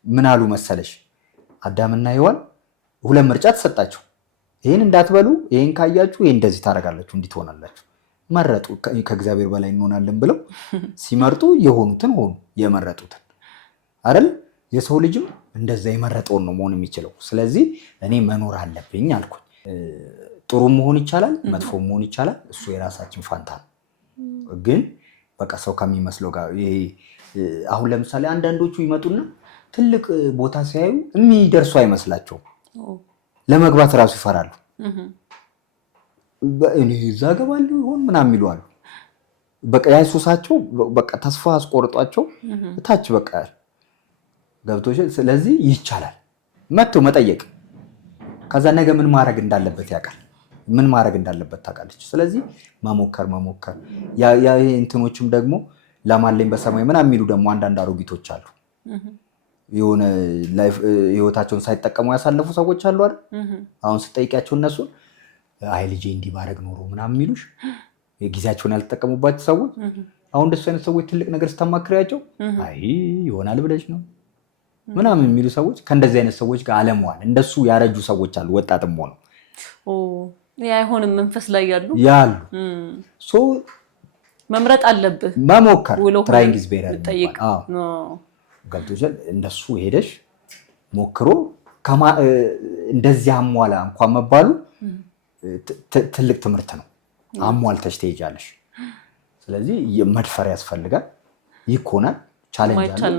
ምን አሉ መሰለሽ? አዳምና ሔዋን ሁለት ምርጫ ተሰጣቸው። ይሄን እንዳትበሉ፣ ይሄን ካያችሁ ይሄን እንደዚህ ታደርጋላችሁ፣ እንዲህ ትሆናላችሁ። መረጡ። ከእግዚአብሔር በላይ እንሆናለን ብለው ሲመርጡ የሆኑትን ሆኑ፣ የመረጡትን አይደል? የሰው ልጅም እንደዛ የመረጠውን ነው መሆን የሚችለው። ስለዚህ እኔ መኖር አለብኝ አልኩኝ። ጥሩ መሆን ይቻላል፣ መጥፎ መሆን ይቻላል። እሱ የራሳችን ፋንታ ነው። ግን በቃ ሰው ከሚመስለው ጋር ይሄ አሁን ለምሳሌ አንዳንዶቹ ይመጡና ትልቅ ቦታ ሲያዩ የሚደርሱ አይመስላቸውም። ለመግባት እራሱ ይፈራሉ። እኔ እዛ ገባለሁ ይሆን ምናምን ይሉ አሉ። በቃ ያይሱሳቸው በቃ ተስፋ አስቆርጧቸው ታች በቃ ገብቶሽ። ስለዚህ ይቻላል መጥቶ መጠየቅ። ከዛ ነገ ምን ማድረግ እንዳለበት ያውቃል። ምን ማድረግ እንዳለበት ታውቃለች። ስለዚህ መሞከር ያ እንትኖችም ደግሞ ለማለኝ በሰማይ ምናምን የሚሉ ደግሞ አንዳንድ አሮጊቶች አሉ። የሆነ ህይወታቸውን ሳይጠቀሙ ያሳለፉ ሰዎች አሉ አይደል? አሁን ስጠይቂያቸው እነሱ አይ ልጄ እንዲህ ባደርግ ኖሮ ምናምን የሚሉሽ ጊዜያቸውን ያልተጠቀሙባቸው ሰዎች። አሁን እንደሱ አይነት ሰዎች ትልቅ ነገር ስታማክሪያቸው አይ ይሆናል ብለሽ ነው ምናምን የሚሉ ሰዎች ከእንደዚህ አይነት ሰዎች ጋር አለመዋል። እንደሱ ያረጁ ሰዎች አሉ፣ ወጣትም ሆነው አይሆንም መንፈስ ላይ ያሉ መምረጥ አለብህ። መሞከር ትራይንግ ኢዝ ቤተር ገብቶሻል። እንደሱ ሄደሽ ሞክሮ እንደዚህ አሟላ እንኳን መባሉ ትልቅ ትምህርት ነው። አሟልተሽ ትሄጃለሽ። ስለዚህ መድፈር ያስፈልጋል። ይኮናል ቻሌንጅ አለ።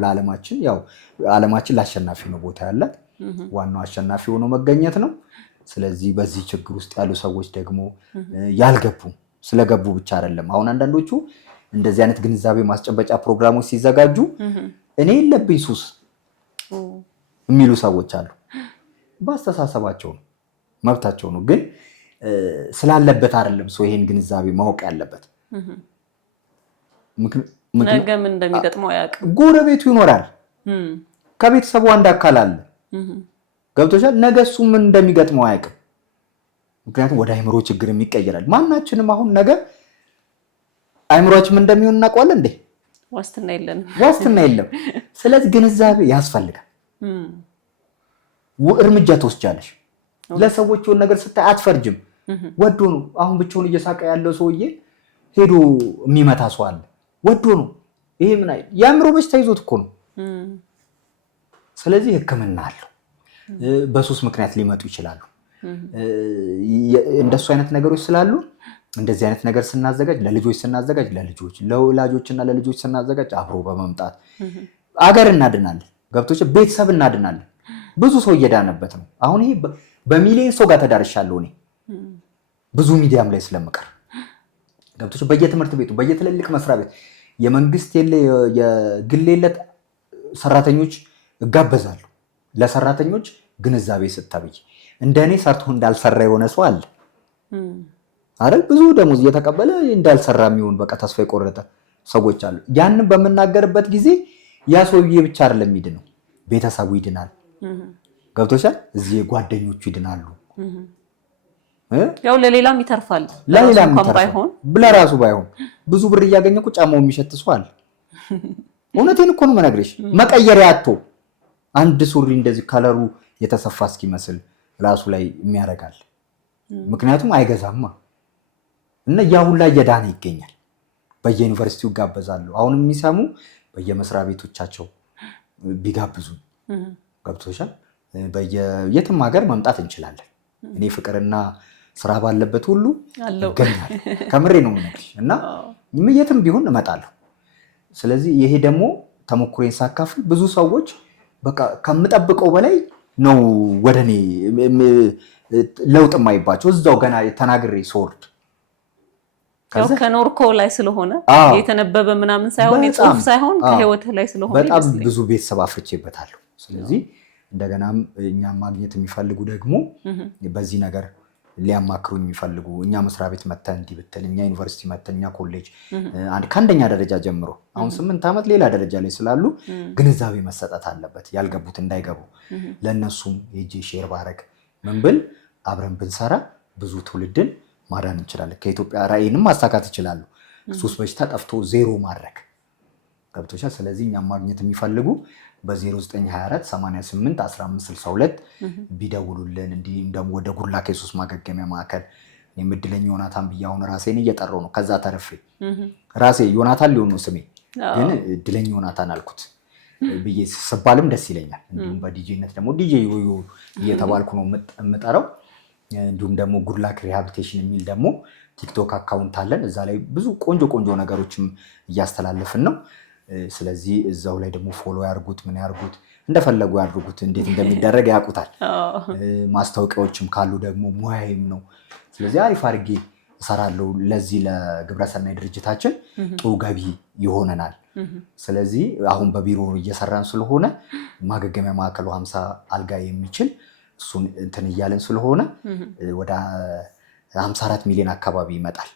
ለዓለማችን ያው ዓለማችን ለአሸናፊ ነው ቦታ ያላት። ዋናው አሸናፊ ሆኖ መገኘት ነው። ስለዚህ በዚህ ችግር ውስጥ ያሉ ሰዎች ደግሞ ያልገቡ ስለገቡ ብቻ አይደለም። አሁን አንዳንዶቹ እንደዚህ አይነት ግንዛቤ ማስጨበጫ ፕሮግራሞች ሲዘጋጁ እኔ የለብኝ ሱስ የሚሉ ሰዎች አሉ። በአስተሳሰባቸው ነው፣ መብታቸው ነው። ግን ስላለበት አይደለም ሰው ይሄን ግንዛቤ ማወቅ ያለበት። ነገ ምን እንደሚገጥመው አያውቅም። ጎረቤቱ ይኖራል፣ ከቤተሰቡ አንድ አካል አለ። ገብቶሻል። ነገ እሱ ምን እንደሚገጥመው አያውቅም። ምክንያቱም ወደ አይምሮ ችግር ይቀየራል። ማናችንም አሁን ነገ አይምሮአችን ምን እንደሚሆን እናውቀዋለን እንዴ? ዋስትና የለም። ስለዚህ ግንዛቤ ያስፈልጋል። እርምጃ ትወስጃለሽ። ለሰዎች የሆነ ነገር ስታይ አትፈርጅም። ወዶ ነው። አሁን ብቻውን እየሳቀ ያለው ሰውዬ ሄዶ የሚመታ ሰው አለ። ወዶ ነው። ይሄ ምን አይ የአእምሮ በሽታ ይዞት እኮ ነው። ስለዚህ ሕክምና አለው። በሱስ ምክንያት ሊመጡ ይችላሉ። እንደሱ አይነት ነገሮች ስላሉ እንደዚህ አይነት ነገር ስናዘጋጅ ለልጆች ለወላጆችና ለልጆች ስናዘጋጅ አብሮ በመምጣት አገር እናድናለን። ገብቶች ቤተሰብ እናድናለን። ብዙ ሰው እየዳነበት ነው። አሁን ይሄ በሚሊዮን ሰው ጋር ተዳርሻለሁ እኔ ብዙ ሚዲያም ላይ ስለምቀር ገብቶች በየትምህርት ቤቱ በየትልልቅ መስሪያ ቤት የመንግስት የለ የግል የለ ሰራተኞች እጋበዛለሁ። ለሰራተኞች ግንዛቤ ስታብይ እንደኔ ሰርቶ እንዳልሰራ የሆነ ሰው አለ አይደል? ብዙ ደሞዝ እየተቀበለ እንዳልሰራ የሚሆን በቃ ተስፋ የቆረጠ ሰዎች አሉ። ያንን በመናገርበት ጊዜ ያ ሰውዬ ብቻ አይደለም የሚድነው፣ ቤተሰቡ ይድናል። ገብቶሻል? እዚህ ጓደኞቹ ይድናሉ። ያው ለሌላም ይተርፋል። ለራሱ ባይሆን ብዙ ብር እያገኘ እኮ ጫማው የሚሸት ሰው አለ። እውነቴን እኮ ነው የምነግርሽ። መቀየሪያ አጥቶ አንድ ሱሪ እንደዚህ ከለሩ የተሰፋ እስኪመስል ራሱ ላይ የሚያደርጋል። ምክንያቱም አይገዛማ። እና ያ ሁላ እየዳነ ይገኛል። በየዩኒቨርሲቲው ጋበዛሉ። አሁን የሚሰሙ በየመስሪያ ቤቶቻቸው ቢጋብዙ ገብቶሻል። በየትም ሀገር መምጣት እንችላለን። እኔ ፍቅርና ስራ ባለበት ሁሉ ይገኛል። ከምሬ ነው የምነግርሽ። እና የትም ቢሆን እመጣለሁ። ስለዚህ ይሄ ደግሞ ተሞክሮን ሳካፍል ብዙ ሰዎች በቃ ከምጠብቀው በላይ ነው ወደ እኔ ለውጥ የማይባቸው እዛው ገና ተናግሬ ስወርድ ከኖርኮው ላይ ስለሆነ የተነበበ ምናምን ሳይሆን የጽሁፍ ሳይሆን ከህይወት ላይ ስለሆነ በጣም ብዙ ቤተሰብ አፍርቼበታለሁ። ስለዚህ እንደገናም እኛም ማግኘት የሚፈልጉ ደግሞ በዚህ ነገር ሊያማክሩኝ የሚፈልጉ እኛ መስሪያ ቤት መተን እንዲህ ብትል እኛ ዩኒቨርሲቲ መተን እኛ ኮሌጅ ከአንደኛ ደረጃ ጀምሮ አሁን 8 ዓመት ሌላ ደረጃ ላይ ስላሉ ግንዛቤ መሰጠት አለበት። ያልገቡት እንዳይገቡ ለእነሱም የእጄ ሼር ባረግ ምን ብል አብረን ብንሰራ ብዙ ትውልድን ማዳን እንችላለን። ከኢትዮጵያ ራዕይንም ማሳካት ይችላሉ። ሱስ በሽታ ጠፍቶ ዜሮ ማድረግ ገብቶሻል። ስለዚህ እኛም ማግኘት የሚፈልጉ በ0924 88 1562 ቢደውሉልን። እንዲሁም ደግሞ ወደ ጉርላክ የሱስ ማገገሚያ ማዕከል የምድለኝ ዮናታን ብዬ አሁን ራሴን እየጠራው ነው። ከዛ ተረፌ ራሴ ዮናታን ሊሆን ነው ስሜ፣ ግን እድለኝ ዮናታን አልኩት ብዬ ስባልም ደስ ይለኛል። እንዲሁም በዲጄነት ደግሞ ዲጄ ዮዮ እየተባልኩ ነው የምጠራው። እንዲሁም ደግሞ ጉርላክ ሪሃቢሊቴሽን የሚል ደግሞ ቲክቶክ አካውንት አለን። እዛ ላይ ብዙ ቆንጆ ቆንጆ ነገሮችም እያስተላለፍን ነው። ስለዚህ እዛው ላይ ደግሞ ፎሎ ያርጉት፣ ምን ያርጉት፣ እንደፈለጉ ያድርጉት። እንዴት እንደሚደረግ ያውቁታል። ማስታወቂያዎችም ካሉ ደግሞ ሙያዬም ነው። ስለዚህ አሪፍ አድርጌ እሰራለሁ። ለዚህ ለግብረሰናይ ድርጅታችን ጥሩ ገቢ ይሆነናል። ስለዚህ አሁን በቢሮ እየሰራን ስለሆነ ማገገሚያ ማዕከሉ 50 አልጋ የሚችል እሱን እንትን እያለን ስለሆነ ወደ 54 ሚሊዮን አካባቢ ይመጣል።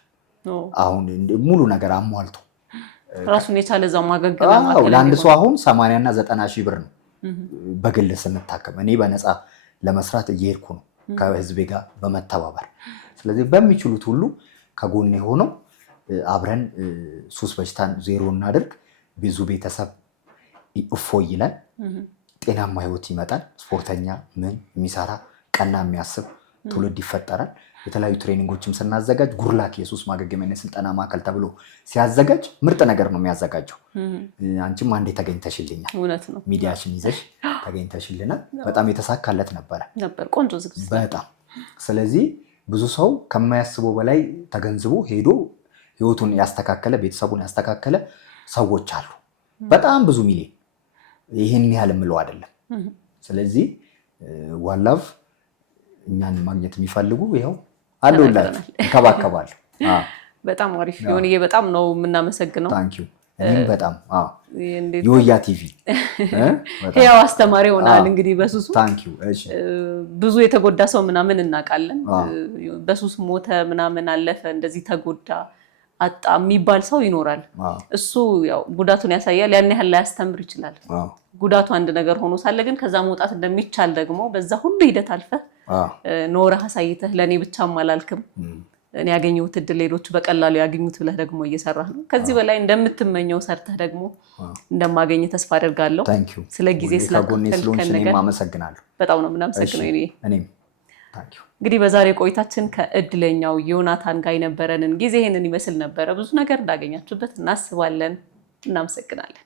አሁን ሙሉ ነገር አሟልቶ ራሱን የቻለ እዛው ማገገሚያ ማዕከል ለአንድ ሰው አሁን 80 እና 90 ሺህ ብር ነው በግል ስንታከም። እኔ በነፃ ለመስራት እየሄድኩ ነው ከህዝቤ ጋር በመተባበር። ስለዚህ በሚችሉት ሁሉ ከጎኔ ሆነው አብረን ሱስ በሽታን ዜሮ እናድርግ። ብዙ ቤተሰብ እፎይ ይላል፣ ጤናማ ህይወት ይመጣል። ስፖርተኛ ምን የሚሰራ ቀና የሚያስብ ትውልድ ይፈጠራል። የተለያዩ ትሬኒንጎችም ስናዘጋጅ ጉርላክ የሱስ ማገገሚያና ስልጠና ማዕከል ተብሎ ሲያዘጋጅ ምርጥ ነገር ነው የሚያዘጋጀው። አንቺም አንዴ ተገኝተሽልኛል፣ ሚዲያሽን ይዘሽ ተገኝተሽልናል። በጣም የተሳካለት ነበር ቆንጆ ዝግጅት በጣም። ስለዚህ ብዙ ሰው ከማያስበው በላይ ተገንዝቦ ሄዶ ህይወቱን ያስተካከለ ቤተሰቡን ያስተካከለ ሰዎች አሉ። በጣም ብዙ ሚሊዮን፣ ይህን ያህል የምለው አይደለም። ስለዚህ ዋላቭ እኛን ማግኘት የሚፈልጉ ይኸው አለሁላችሁ፣ እንከባከባለሁ። በጣም አሪፍ ዮኒዬ፣ በጣም ነው የምናመሰግነው። ታንኪዩ። እኔም በጣም የወያ ቲቪ ያው አስተማሪ ሆናል እንግዲህ በሱሱ። ታንኪዩ። እሺ፣ ብዙ የተጎዳ ሰው ምናምን እናውቃለን። በሱስ ሞተ ምናምን አለፈ እንደዚህ ተጎዳ አጣ የሚባል ሰው ይኖራል። እሱ ያው ጉዳቱን ያሳያል። ያን ያህል ላያስተምር ይችላል። ጉዳቱ አንድ ነገር ሆኖ ሳለ ግን ከዛ መውጣት እንደሚቻል ደግሞ በዛ ሁሉ ሂደት አልፈህ ኖረህ አሳይተህ ለእኔ ብቻም አላልክም፣ እኔ ያገኘሁት እድል ሌሎቹ በቀላሉ ያገኙት ብለህ ደግሞ እየሰራህ ነው። ከዚህ በላይ እንደምትመኘው ሰርተህ ደግሞ እንደማገኘ ተስፋ አደርጋለሁ። ስለ ጊዜ ስለተከልከን ነገር አመሰግናለሁ። በጣም ነው የምናመሰግነው። እኔም እንግዲህ በዛሬ ቆይታችን ከእድለኛው ዮናታን ጋር የነበረንን ጊዜ ይሄንን ይመስል ነበረ። ብዙ ነገር እንዳገኛችሁበት እናስባለን። እናመሰግናለን።